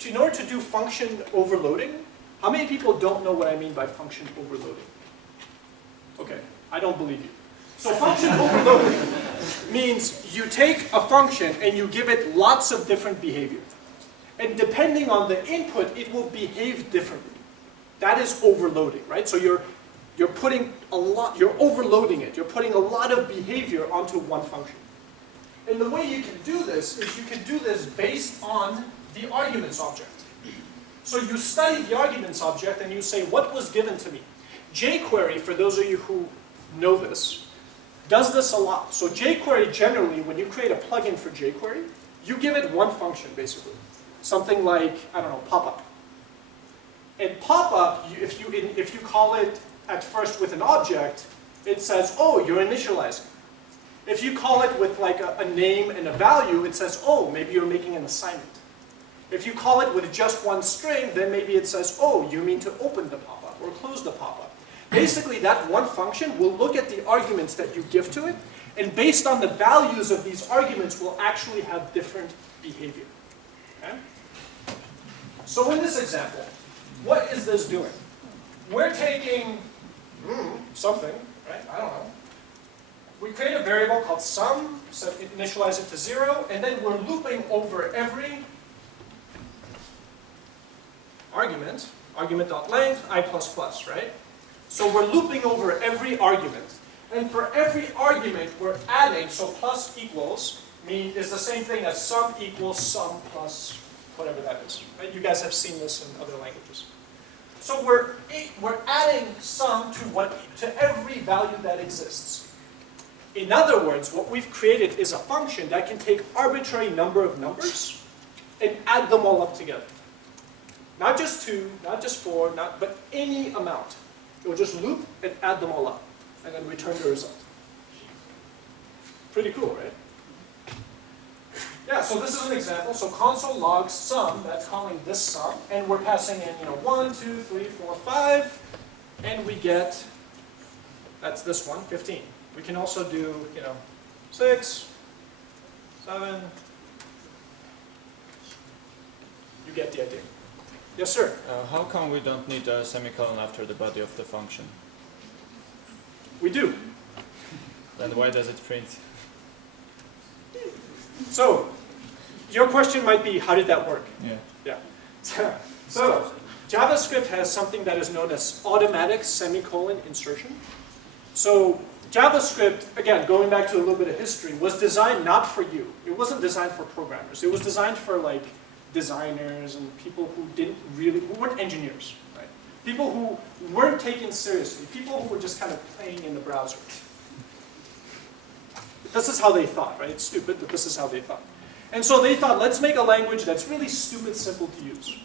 in order to do function overloading, how many people don't know what I mean by function overloading? Okay, I don't believe you. So function overloading means you take a function and you give it lots of different behavior. And depending on the input, it will behave differently. That is overloading, right? So you're putting a lot, you're overloading it. You're putting a lot of behavior onto one function. And the way you can do this is you can do this based on the arguments object. So you study the arguments object and you say, what was given to me? jQuery, for those of you who know this, does this a lot. So jQuery generally, when you create a plugin for jQuery, you give it one function basically. Something like, I don't know, pop-up. And pop-up, if you call it at first with an object, it says, oh, you're initializing. If you call it with like a name and a value, it says, oh, maybe you're making an assignment. If you call it with just one string, then maybe it says, oh, you mean to open the pop-up or close the pop-up. Basically, that one function will look at the arguments that you give to it, and based on the values of these arguments, will actually have different behavior. Okay? So in this example, what is this doing? We're taking something, right? I don't know. We create a variable called sum, so initialize it to 0, and then we're looping over every argument.length, i++, right? So we're looping over every argument. And for every argument, we're adding, so plus equals is the same thing as sum equals sum plus whatever that is. Right? You guys have seen this in other languages. So we're adding sum to every value that exists. In other words, what we've created is a function that can take arbitrary number of numbers and add them all up together. Not just 2, not just 4, but any amount. It will just loop and add them all up, and then return the result. Pretty cool, right? Yeah, so this is an example. So console logs sum, that's calling this sum, and we're passing in 1, 2, 3, 4, 5, and we get, that's this one, 15. We can also do 6, 7. You get the idea. Yes, sir? How come we don't need a semicolon after the body of the function? We do. Then why does it print? So, your question might be, how did that work? Yeah. So, JavaScript has something that is known as automatic semicolon insertion. So, JavaScript, again, going back to a little bit of history, was designed not for you. It wasn't designed for programmers. It was designed for like designers and people who weren't engineers, right? People who weren't taken seriously, people who were just kind of playing in the browser. This is how they thought, right? It's stupid, but this is how they thought. And so they thought, let's make a language that's really stupid simple to use.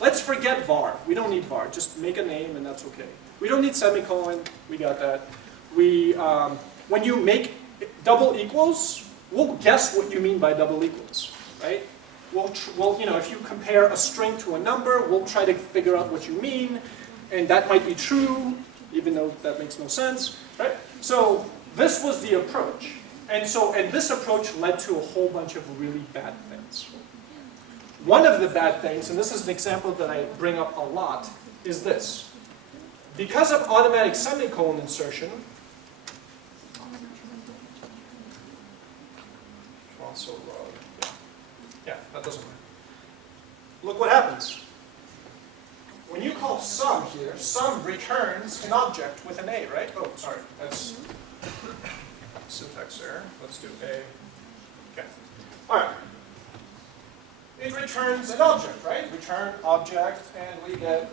Let's forget var. We don't need var. Just make a name and that's okay. We don't need semicolon. We got that. When you make double equals, we'll guess what you mean by double equals, right? If you compare a string to a number, we'll try to figure out what you mean, and that might be true, even though that makes no sense, right? So this was the approach, and this approach led to a whole bunch of really bad things. One of the bad things, and this is an example that I bring up a lot, is this. Because of automatic semicolon insertion, console log. Yeah, that doesn't work. Look what happens. When you call sum here, sum returns an object with an A, right? Oh, sorry, that's syntax error. Let's do A. Okay. All right. It returns an object, right? Return object, and we get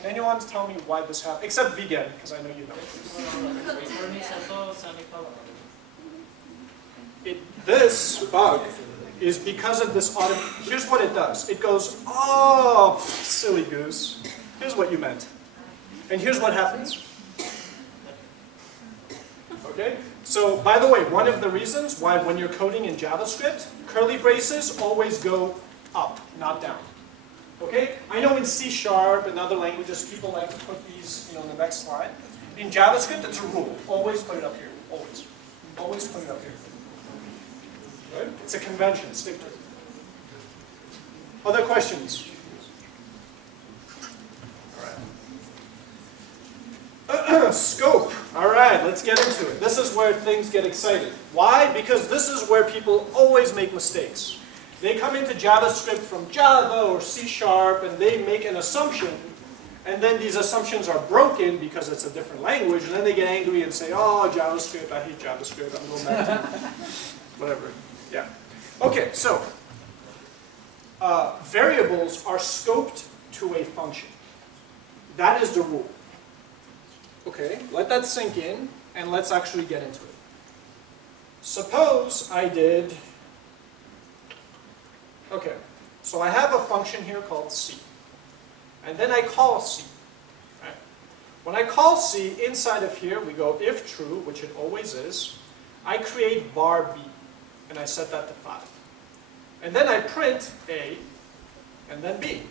Can anyone tell me why this happened? Except vegan, because I know you know. This bug is because of this here's what it does. It goes, oh, silly goose. Here's what you meant. And here's what happens. Okay? So, by the way, one of the reasons why when you're coding in JavaScript, curly braces always go up, not down. Okay? I know in C# and other languages, people like to put these in the next slide. In JavaScript, it's a rule. Always put it up here. Always. Always put it up here. Right? It's a convention. Stick to it. Other questions? All right. Scope. All right, let's get into it. This is where things get exciting. Why? Because this is where people always make mistakes. They come into JavaScript from Java or C# and they make an assumption, and then these assumptions are broken because it's a different language, and then they get angry and say, oh, JavaScript, I hate JavaScript, I'm going back to whatever. Yeah. Okay, so variables are scoped to a function. That is the rule. Okay, let that sink in, and let's actually get into it. Suppose I did, okay, so I have a function here called C. And then I call C. Right? When I call C, inside of here we go if true, which it always is. I create var b, and I set that to 5. And then I print A, and then B.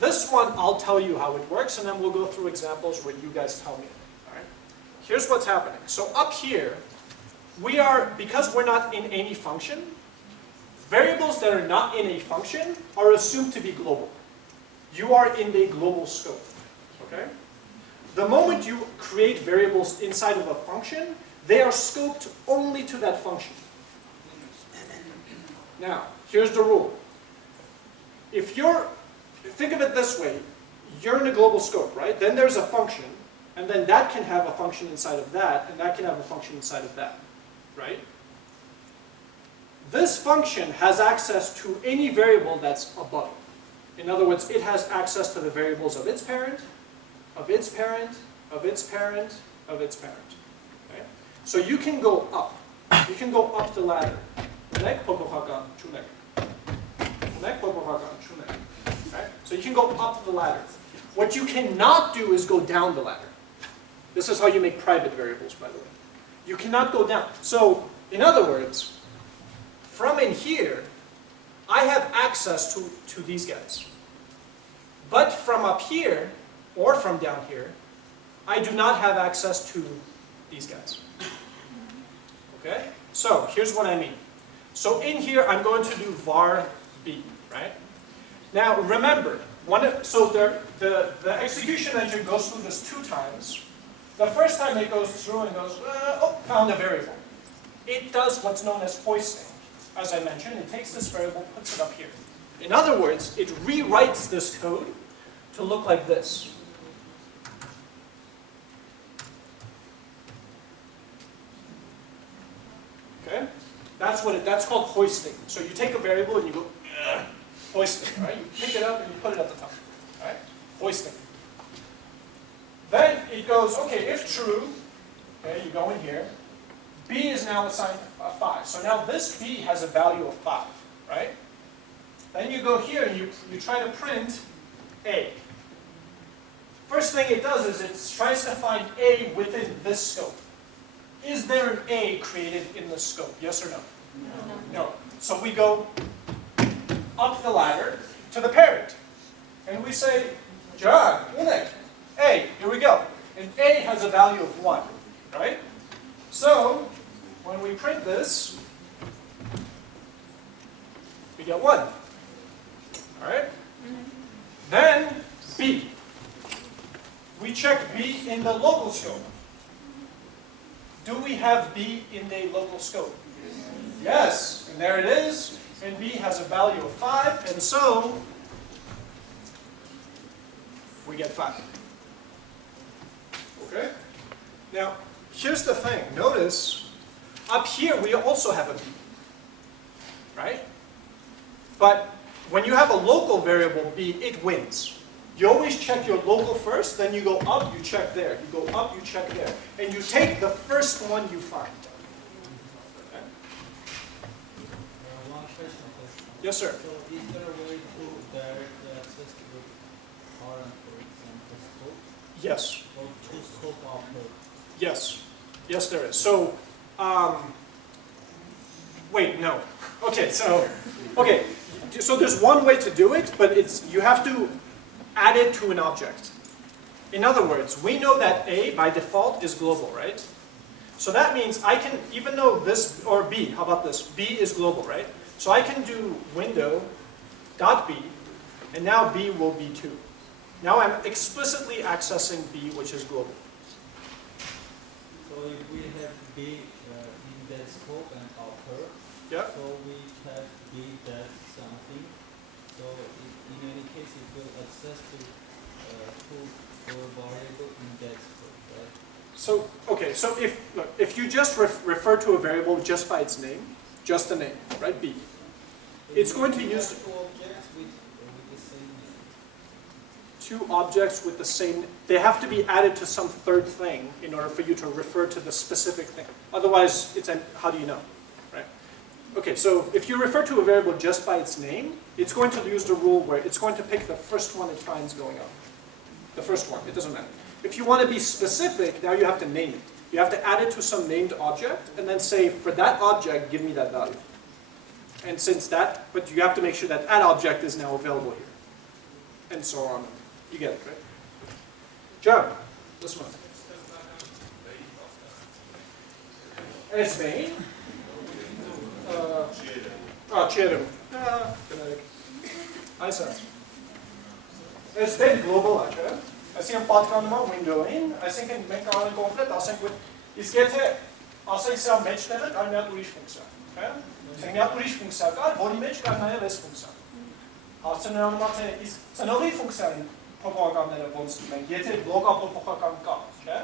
This one, I'll tell you how it works, and then we'll go through examples where you guys tell me. All right? Here's what's happening. So up here, because we're not in any function, variables that are not in a function are assumed to be global. You are in the global scope. Okay? The moment you create variables inside of a function, they are scoped only to that function. Now, here's the rule. Think of it this way. You're in a global scope, right? Then there's a function, and then that can have a function inside of that, and that can have a function inside of that, right? This function has access to any variable that's above it. In other words, it has access to the variables of its parent, of its parent, of its parent, of its parent. Okay? So you can go up. You can go up the ladder. Right? So you can go up the ladder. What you cannot do is go down the ladder. This is how you make private variables, by the way. You cannot go down. So, in other words, from in here, I have access to these guys. But from up here, or from down here, I do not have access to these guys. Okay? So, here's what I mean. So in here, I'm going to do var b, right? Now, remember, the execution engine goes through this 2 times. The first time it goes through and goes, found a variable. It does what's known as hoisting. As I mentioned, it takes this variable, puts it up here. In other words, it rewrites this code to look like this. Okay? That's called hoisting. So you take a variable and you go, hoisting, right? You pick it up and you put it at the top, right? Hoisting. Then it goes, okay, if true, okay, you go in here, b is now assigned 5. So now this b has a value of 5, right? Then you go here and you try to print a. First thing it does is it tries to find a within this scope. Is there an a created in the scope? Yes or no? No. So we go up the ladder to the parent. And we say, John, Unek, A, here we go. And A has a value of 1, right? So, when we print this, we get 1. Alright? Then, B. We check B in the local scope. Do we have B in the local scope? Yes. And there it is. And B has a value of 5. And so, we get 5. Okay? Now, here's the thing. Notice, up here we also have a B. Right? But when you have a local variable B, it wins. You always check your local first, then you go up, you check there. You go up, you check there. And you take the first one you find. Okay? One question, please. Yes, sir. So is there a way to directly access to the parent, for example, scope? Yes. Or to scope output? Yes. Yes, there is. So, wait, no. Okay, so there's one way to do it, but you have to add it to an object. In other words, we know that A, by default, is global, right? So that means I can, even though this, or B, how about this? B is global, right? So I can do window.b, and now B will be 2. Now I'm explicitly accessing B, which is global. So if we have B in that scope and upper, yeah. So we have B that something. So in any case, it will access to a variable in that scope, right? So okay, so if you just refer to a variable just by its name, just the name, right? B. It's going to use. Two objects with the same name. two objects with the same, they have to be added to some third thing in order for you to refer to the specific thing. Otherwise, it's how do you know, right? Okay, so if you refer to a variable just by its name, it's going to use the rule where it's going to pick the first one it finds going on. The first one, it doesn't matter. If you want to be specific, now you have to name it. You have to add it to some named object, and then say, for that object, give me that value. And since that, but you have to make sure that that object is now available here. And so on. You get it, right? John, this one. S main. Çerim. Այս է։ Այս դեպ global է, չէ՞։ Այսինքն պատկանում է window-ին, այսինքն մենք կարող ենք կոնկրետ ասենք, իսկ եթե ասենք սա մեջտեղը կար մի հատ ուրիշ ֆունկցիա, չէ՞։ Այսինքն մի հատ ուրիշ ֆունկցիա կար, որի մեջ կար նաև այս ֆունկցիան։ Հարցը նրանում է, թե իսկ ծնողի ֆունկցիայի փոփոխականները ոնց դիմենք, եթե բլոկափոփոխական կա, չէ՞։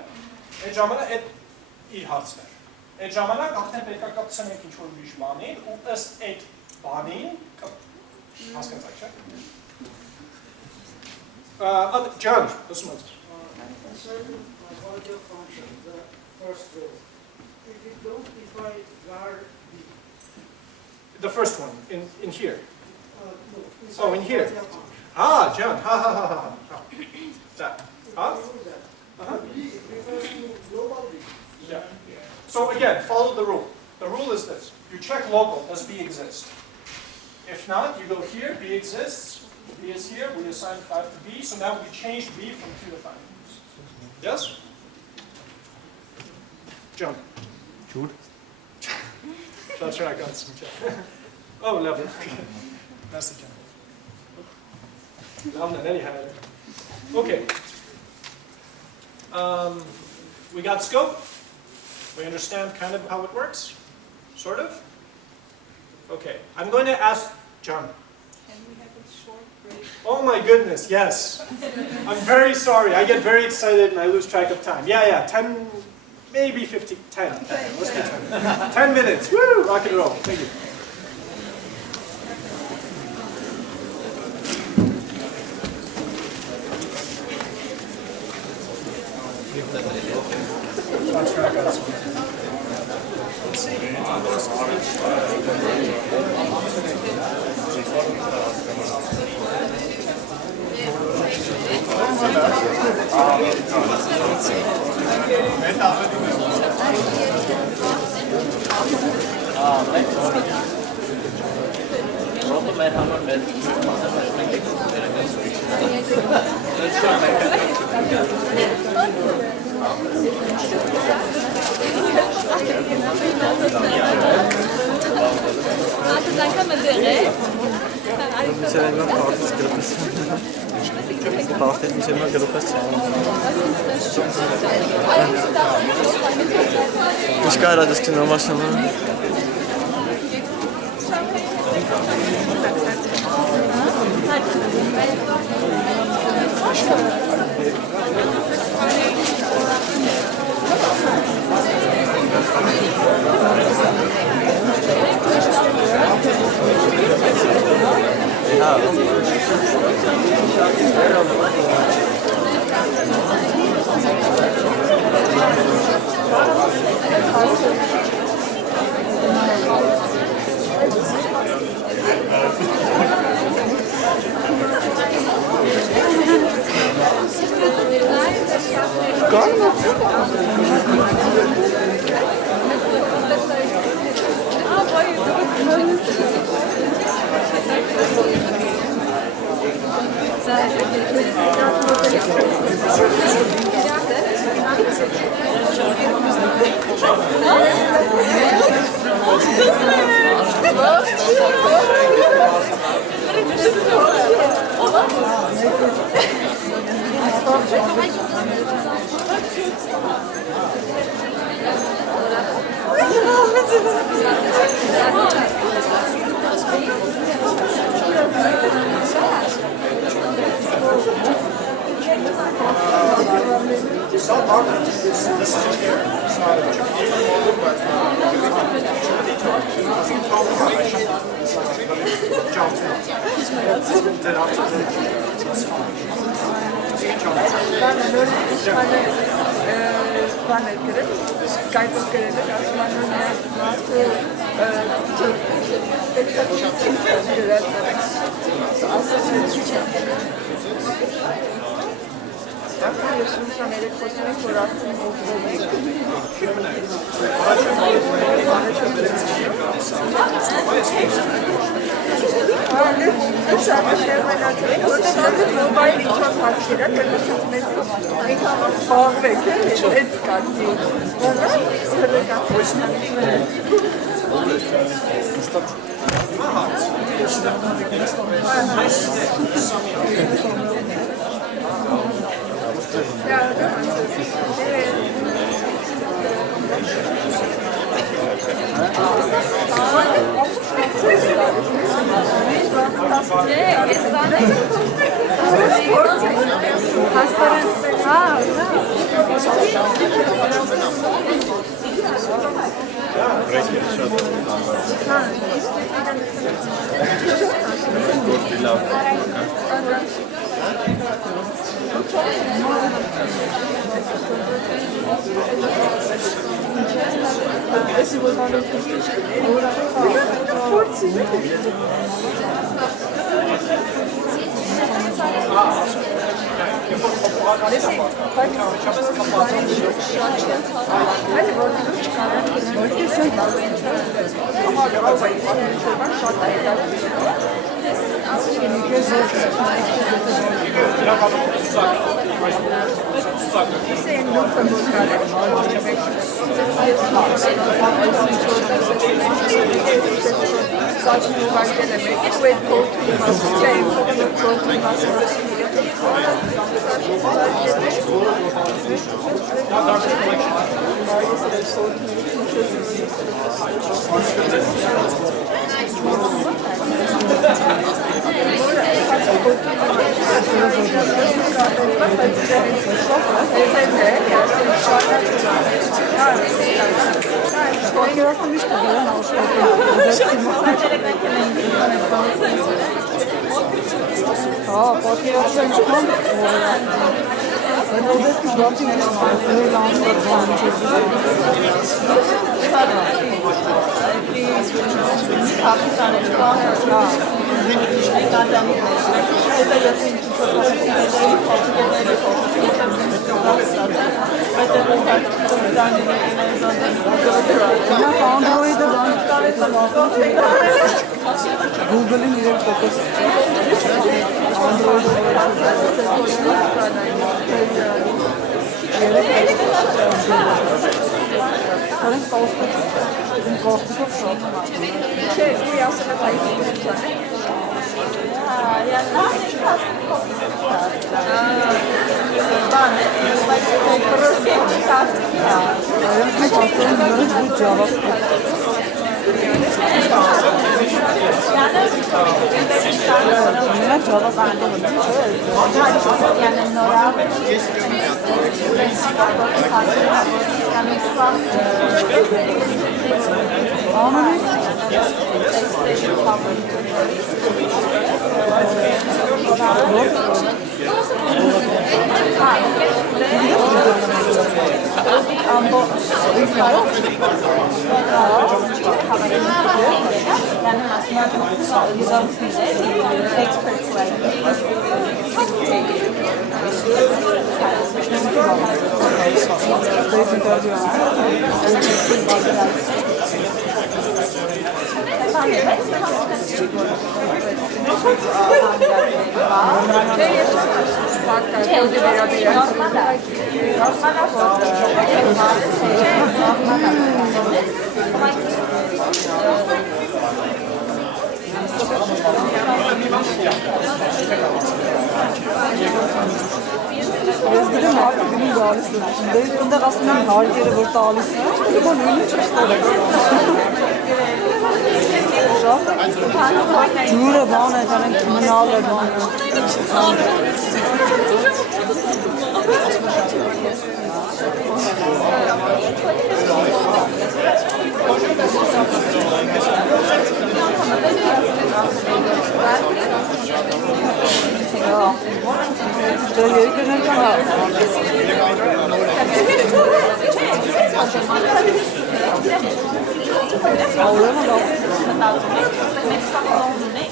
Այդ ժամանակ այդ իր հարցն է։ Այդ ժամանակ արդեն պետք է կապցնենք ինչ-որ ուրիշ բանին, ու ըստ այդ բանին հասկացա, չէ՞։ John, this one. Concerning quality of function, the first row, if you don't define var b. The first one, in here. No, in here. Ah, John, ha. That. Huh? B refers to global b. Yeah. So again, follow the rule. The rule is this. You check local, does B exist? If not, you go here, B exists. B is here, we assign 5 to B, so now we change B from 2 to 5. Yes? John. Jude. That's right, I got some check. Oh, lovely. That's the check. Anyhow. Okay. We got scope. We understand kind of how it works? Sort of? Okay. I'm going to ask John. Can we have a short break? Oh my goodness, yes. I'm very sorry. I get very excited and I lose track of time. Yeah, 10, maybe 15, 10. Let's do 10. 10 minutes. Woo! Rock and roll. Thank you. Lost track of this one. Let's see. Mișcarea destinăm așa, mă.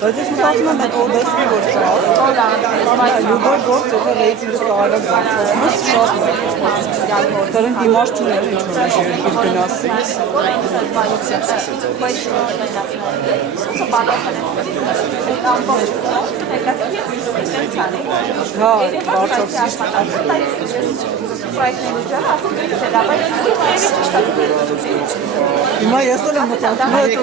Das ist nicht offen mit oben любой год это рейтинг стала muss schaffen. Darin die machst du nicht Ima jesam na tatma je to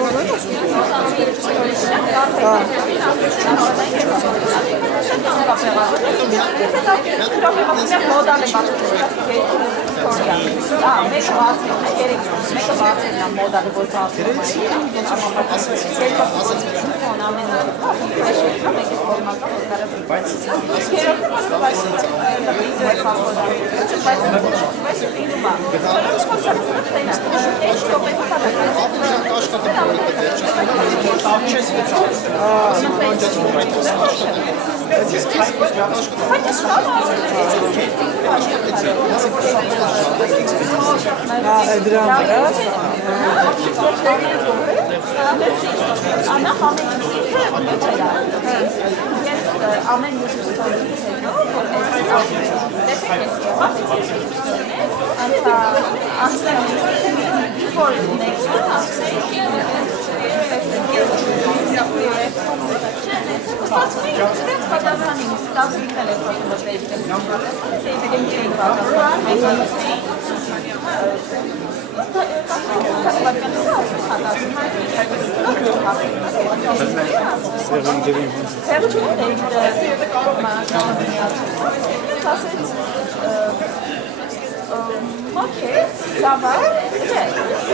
Okay, Java,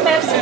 merci,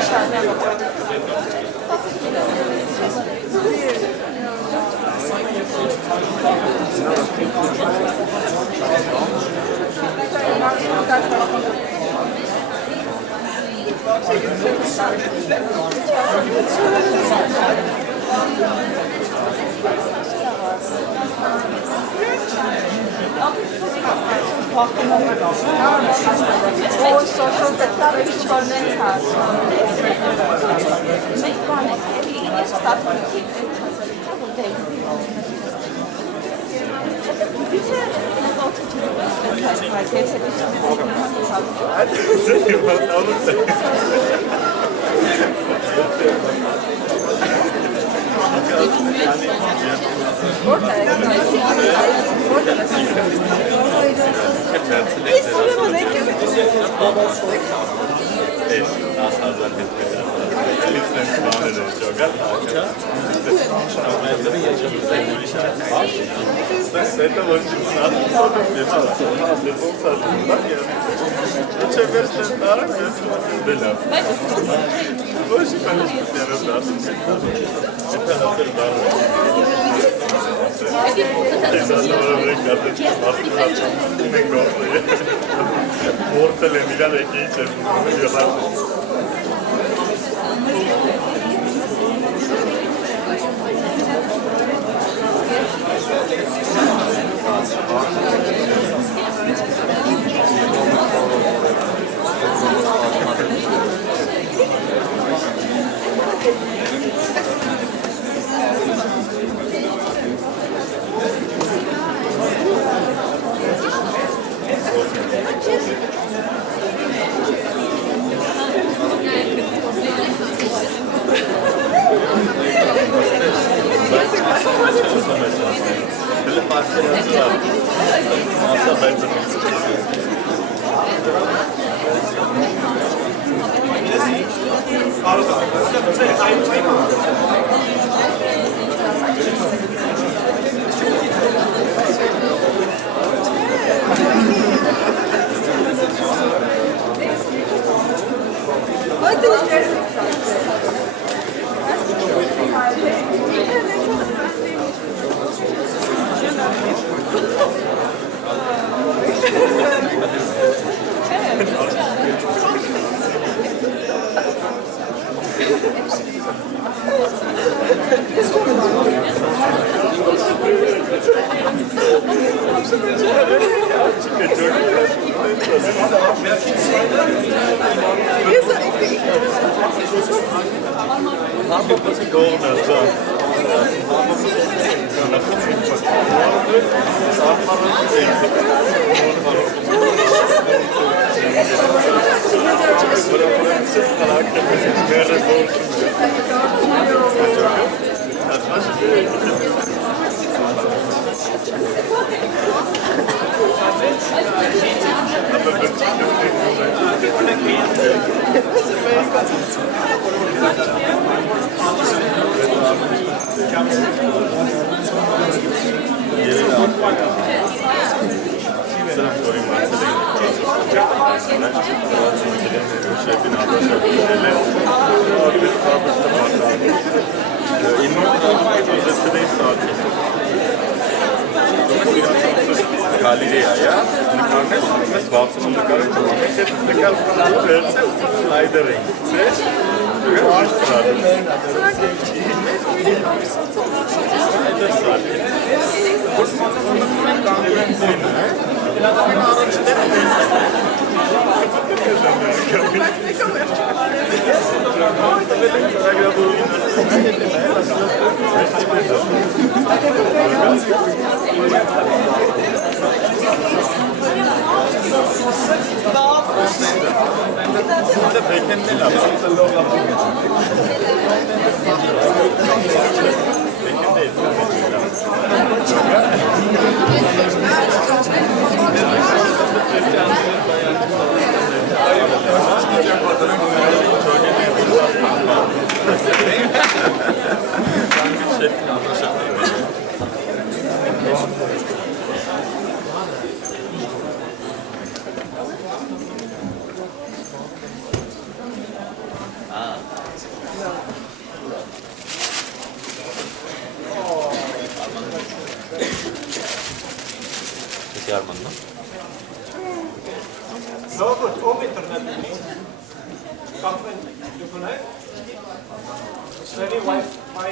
No, good. Open internet with me. Company, you connect? It's ready Wi-Fi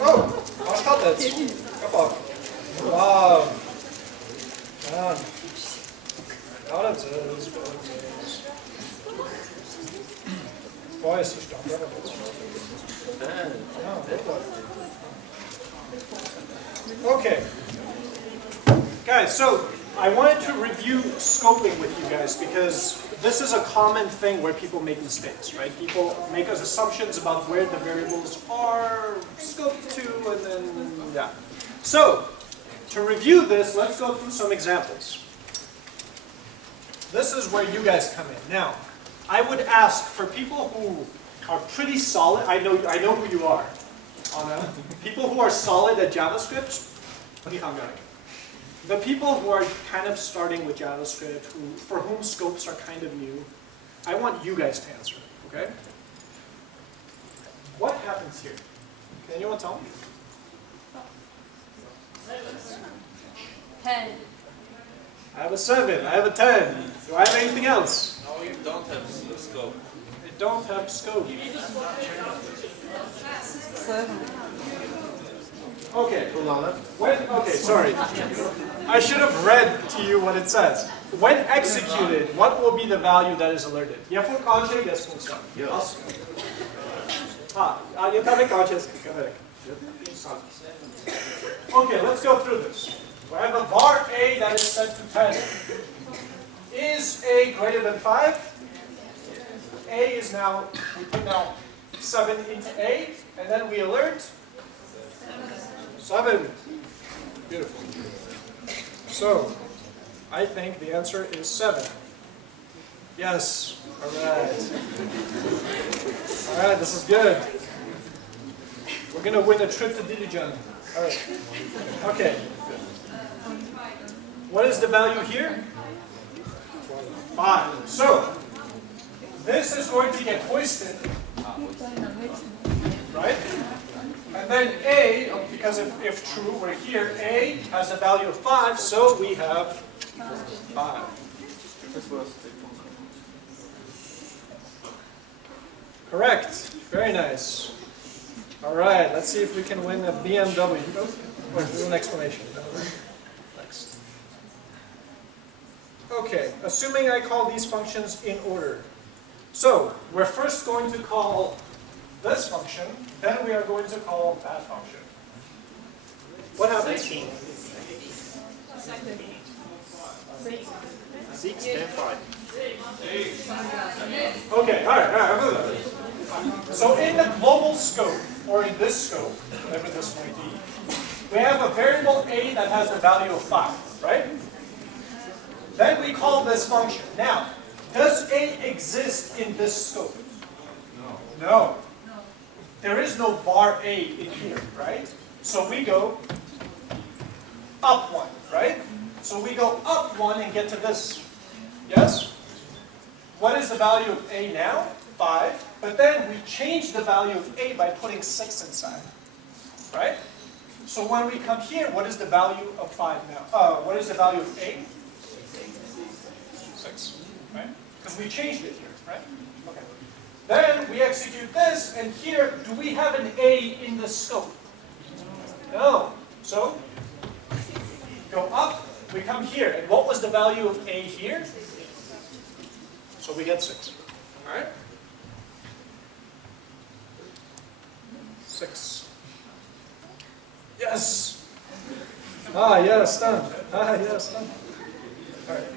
Oh, I got that. Come on. Wow. Man. Ja, das ist Boah, ist die Stadt. Okay. Guys, so I wanted to review scoping with you guys because this is a common thing where people make mistakes, right? People make assumptions about where the variables are scoped to, and then, yeah. So, to review this, let's go through some examples. This is where you guys come in. Now, I would ask for people who are pretty solid, I know who you are, Anna. People who are solid at JavaScript, the people who are kind of starting with JavaScript, for whom scopes are kind of new, I want you guys to answer, okay? What happens here? Can anyone tell me? 10. I have a 7, I have a 10. Do I have anything else? No, you don't have scope. I don't have scope. 7. Okay. Okay, sorry. I should have read to you what it says. When executed, what will be the value that is alerted? Yapın kaçı geçmişler. Yes. Yeterli kaçı Okay, let's go through this. We have a var a that is set to 10. Is a greater than 5? A is now, we put now 7 into A, and then we alert 7. Beautiful. So, I think the answer is 7. Yes. Alright. Alright, this is good. We're going to win a trip to Dilijan. Alright. Okay. What is the value here? 5. So, this is going to get hoisted. Right? And then A, because if true, we're here, A has a value of 5, so we have 5. Correct. Very nice. All right, let's see if we can win a BMW. Or do an explanation. Next. Okay, assuming I call these functions in order. So, we're first going to call this function, then we are going to call that function. What happens? 6, 10, 5. Okay, all right. So in the global scope, or in this scope, whatever this might be, we have a variable a that has the value of 5, right? Then we call this function. Now, does a exist in this scope? No. There is no var a in here, right? So we go up 1, right? So we go up 1 and get to this. Yes? What is the value of a now? 5. But then we change the value of a by putting 6 inside. Right? So when we come here, what is the value of 5 now? What is the value of a? 6. Right? Because we changed it here, right? Okay. Then we execute this, and here, do we have an a in the scope? No. So, go up, we come here, and what was the value of a here? So we get 6. Alright? 6. Yes! Ah, yes, done. Ah, yes, done. Alright.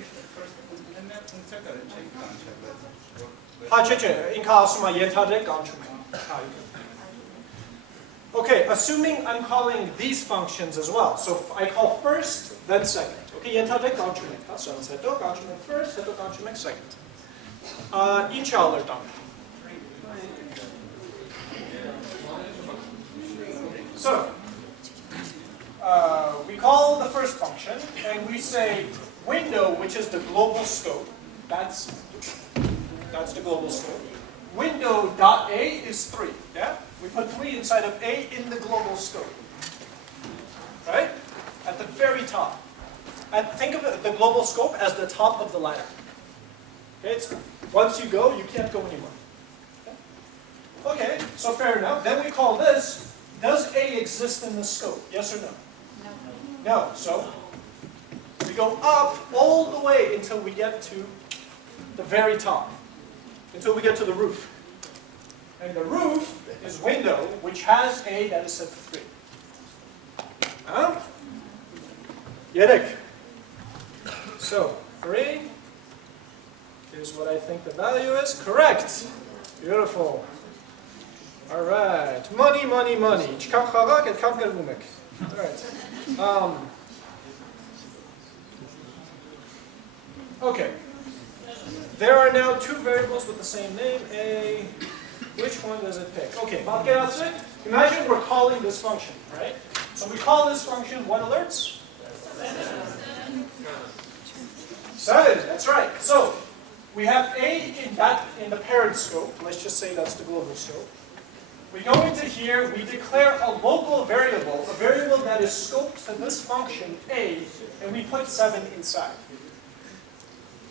Okay, assuming I'm calling these functions as well. So I call first, then second. Okay, first, second. İnce alırdım. So, we call the first function, and we say window, which is the global scope. That's the global scope. Window.a is 3. Yeah? We put 3 inside of a in the global scope. Right? At the very top. And think of the global scope as the top of the ladder. Okay? Once you go, you can't go anymore. Okay, so fair enough. Then we call this, does A exist in the scope? Yes or no? No. No. So we go up all the way until we get to the very top. Until we get to the roof. And the roof is window, which has A that is set to 3. Yedek. So 3 is what I think the value is. Correct. Beautiful. All right. Money, money, money. All right. Okay. There are now 2 variables with the same name. A. Which one does it pick? Okay. Imagine we're calling this function, right? So we call this function what alerts? 7. That's right. So we have A in the parent scope. Let's just say that's the global scope. We go into here, we declare a local variable, a variable that is scoped to this function A, and we put 7 inside.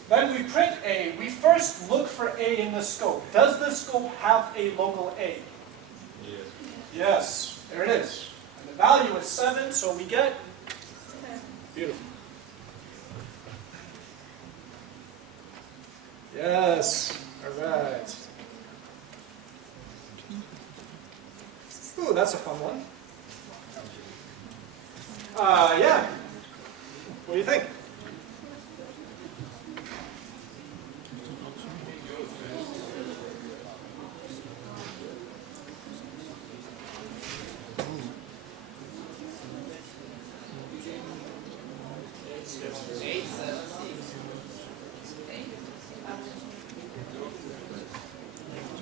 Then we print A. We first look for A in the scope. Does the scope have a local A? Yes. Yes. There it is. And the value is 7, so we get... Beautiful. Yes. All right. Ooh, that's a fun one. Yeah. What do you think?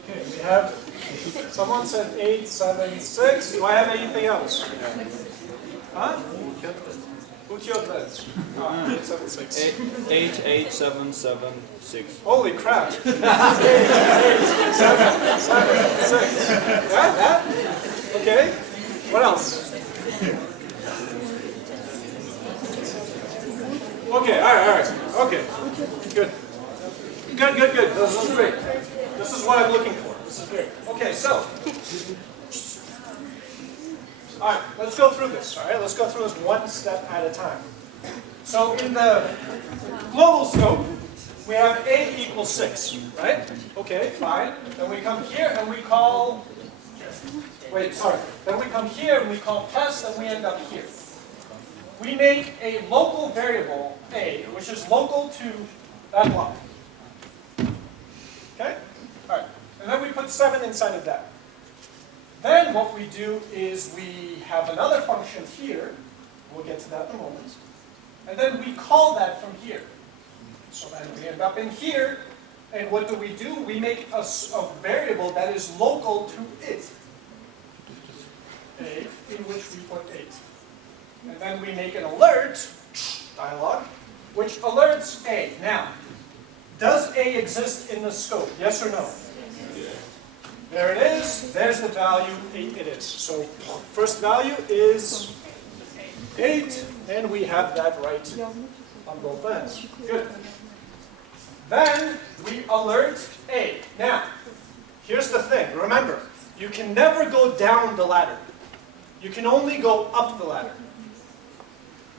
Okay, we have, someone said 876. Do I have anything else? Huh? Who killed that? 876. 88776. Holy crap. 88776. Yeah? Okay. What else? Okay, all right. Okay. Good. Good. This is great. This is what I'm looking for. This is great. Okay, so All right, let's go through this. All right, let's go through this one step at a time. So in the global scope, we have a equals 6, right? Okay, fine. Then we come here and we call, wait, sorry. Then we come here and we call test and we end up here. We make a local variable, a, which is local to that block. Okay? All right. And then we put 7 inside of that. Then what we do is we have another function here. We'll get to that in a moment. And then we call that from here. So then we end up in here. And what do? We make a variable that is local to it. A, in which we put 8. And then we make an alert, dialog, which alerts A. Now, does A exist in the scope? Yes or no? There it is. There's the value. 8 it is. So first value is 8, and we have that right on both ends. Good. Then we alert A. Now, here's the thing. Remember, you can never go down the ladder. You can only go up the ladder.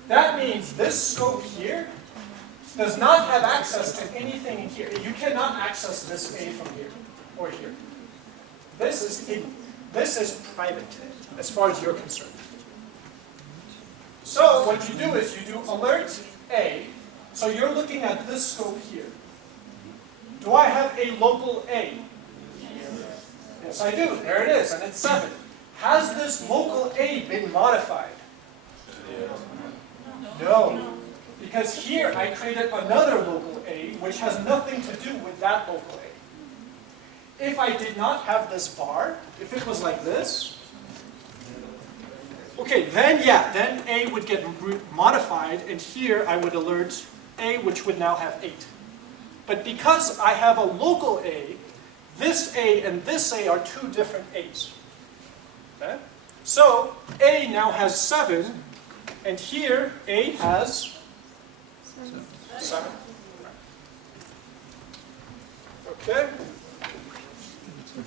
That means this scope here does not have access to anything in here. You cannot access this A from here or here. This is hidden. This is private, as far as you're concerned. So what you do is you do alert A. So you're looking at this scope here. Do I have a local A? Yes, I do. There it is, and it's 7. Has this local A been modified? No. Because here I created another local A, which has nothing to do with that local A. If I did not have this var, if it was like this, okay, then yeah, then A would get modified, and here I would alert A, which would now have 8. But because I have a local A, this A and this A are 2 different A's. Okay? So A now has 7, and here A has 7. Okay?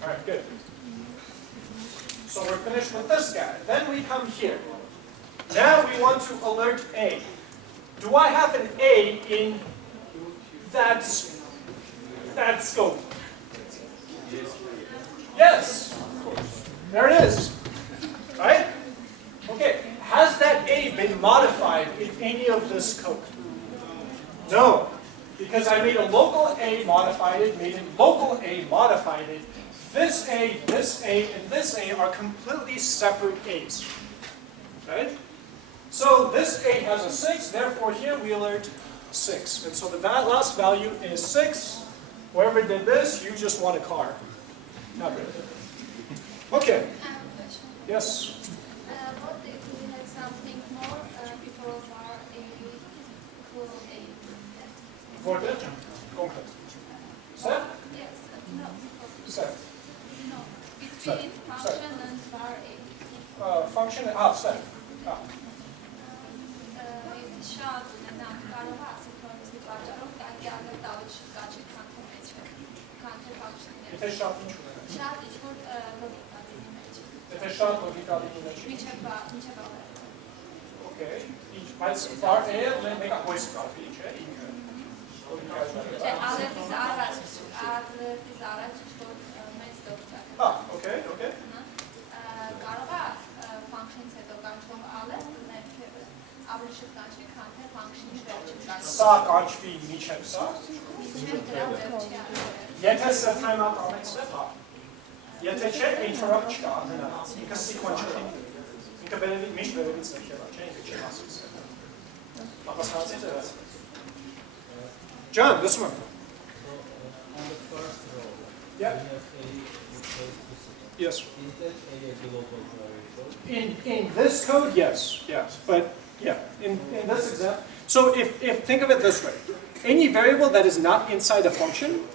All right, good. So we're finished with this guy. Then we come here. Now we want to alert A. Do I have an A in that scope? Yes. There it is. Right? Okay. Has that A been modified in any of this code? No. Because I made a local A, modified it, made a local A, modified it. This A, and this A are completely separate A's. Right? So this A has a 6, therefore here we alert 6. And so the last value is 6. Whoever did this, you just want a car. Not really. Okay. Yes? What if we had something more before var A equal A? For that? Concrete. Set? Yes. No. Set. No. Between function and var A. Function, set. Շատ կարող է ասիքրոնիզմի պատճառով կարգի կաչի կանթը մեջ է, կանթը function-ներ։ Եթե շատ ինչ ունենա։ Շատ ինչ-որ լոգիկա դինի մեջ։ Եթե շատ լոգիկա դինի մեջ։ Միջև ավերը։ Okay. Բայց var A-ը մեկը հույս կապի, չէ՞, ինքը։ Չէ, ալերտից առաջ ինչ-որ մեծ դոկտակ։ Okay, okay. Կարող է function-ից հետո կանչող alert ներքևը ավելի շուտ կանչվի, քան թե function-ի վերջին կանչվի։ Սա կանչվի միջև սա։ Միջև դրա վերջի alert։ Եթե սա time-out անեցնես, հա։ Եթե չէ, interrupt չկա, հնա, ինքը sequential է։ Ինքը միշտ վերևից ներքև է, չէ, ինքը չի ասում սա։ Ապասնացի ձևս։ John, this one. On the first row, Yeah. we have A equals to 6. Yes. Is that A global variable? In this code, yes, but yeah, in this example. So if think of it this way, any variable that is not inside a function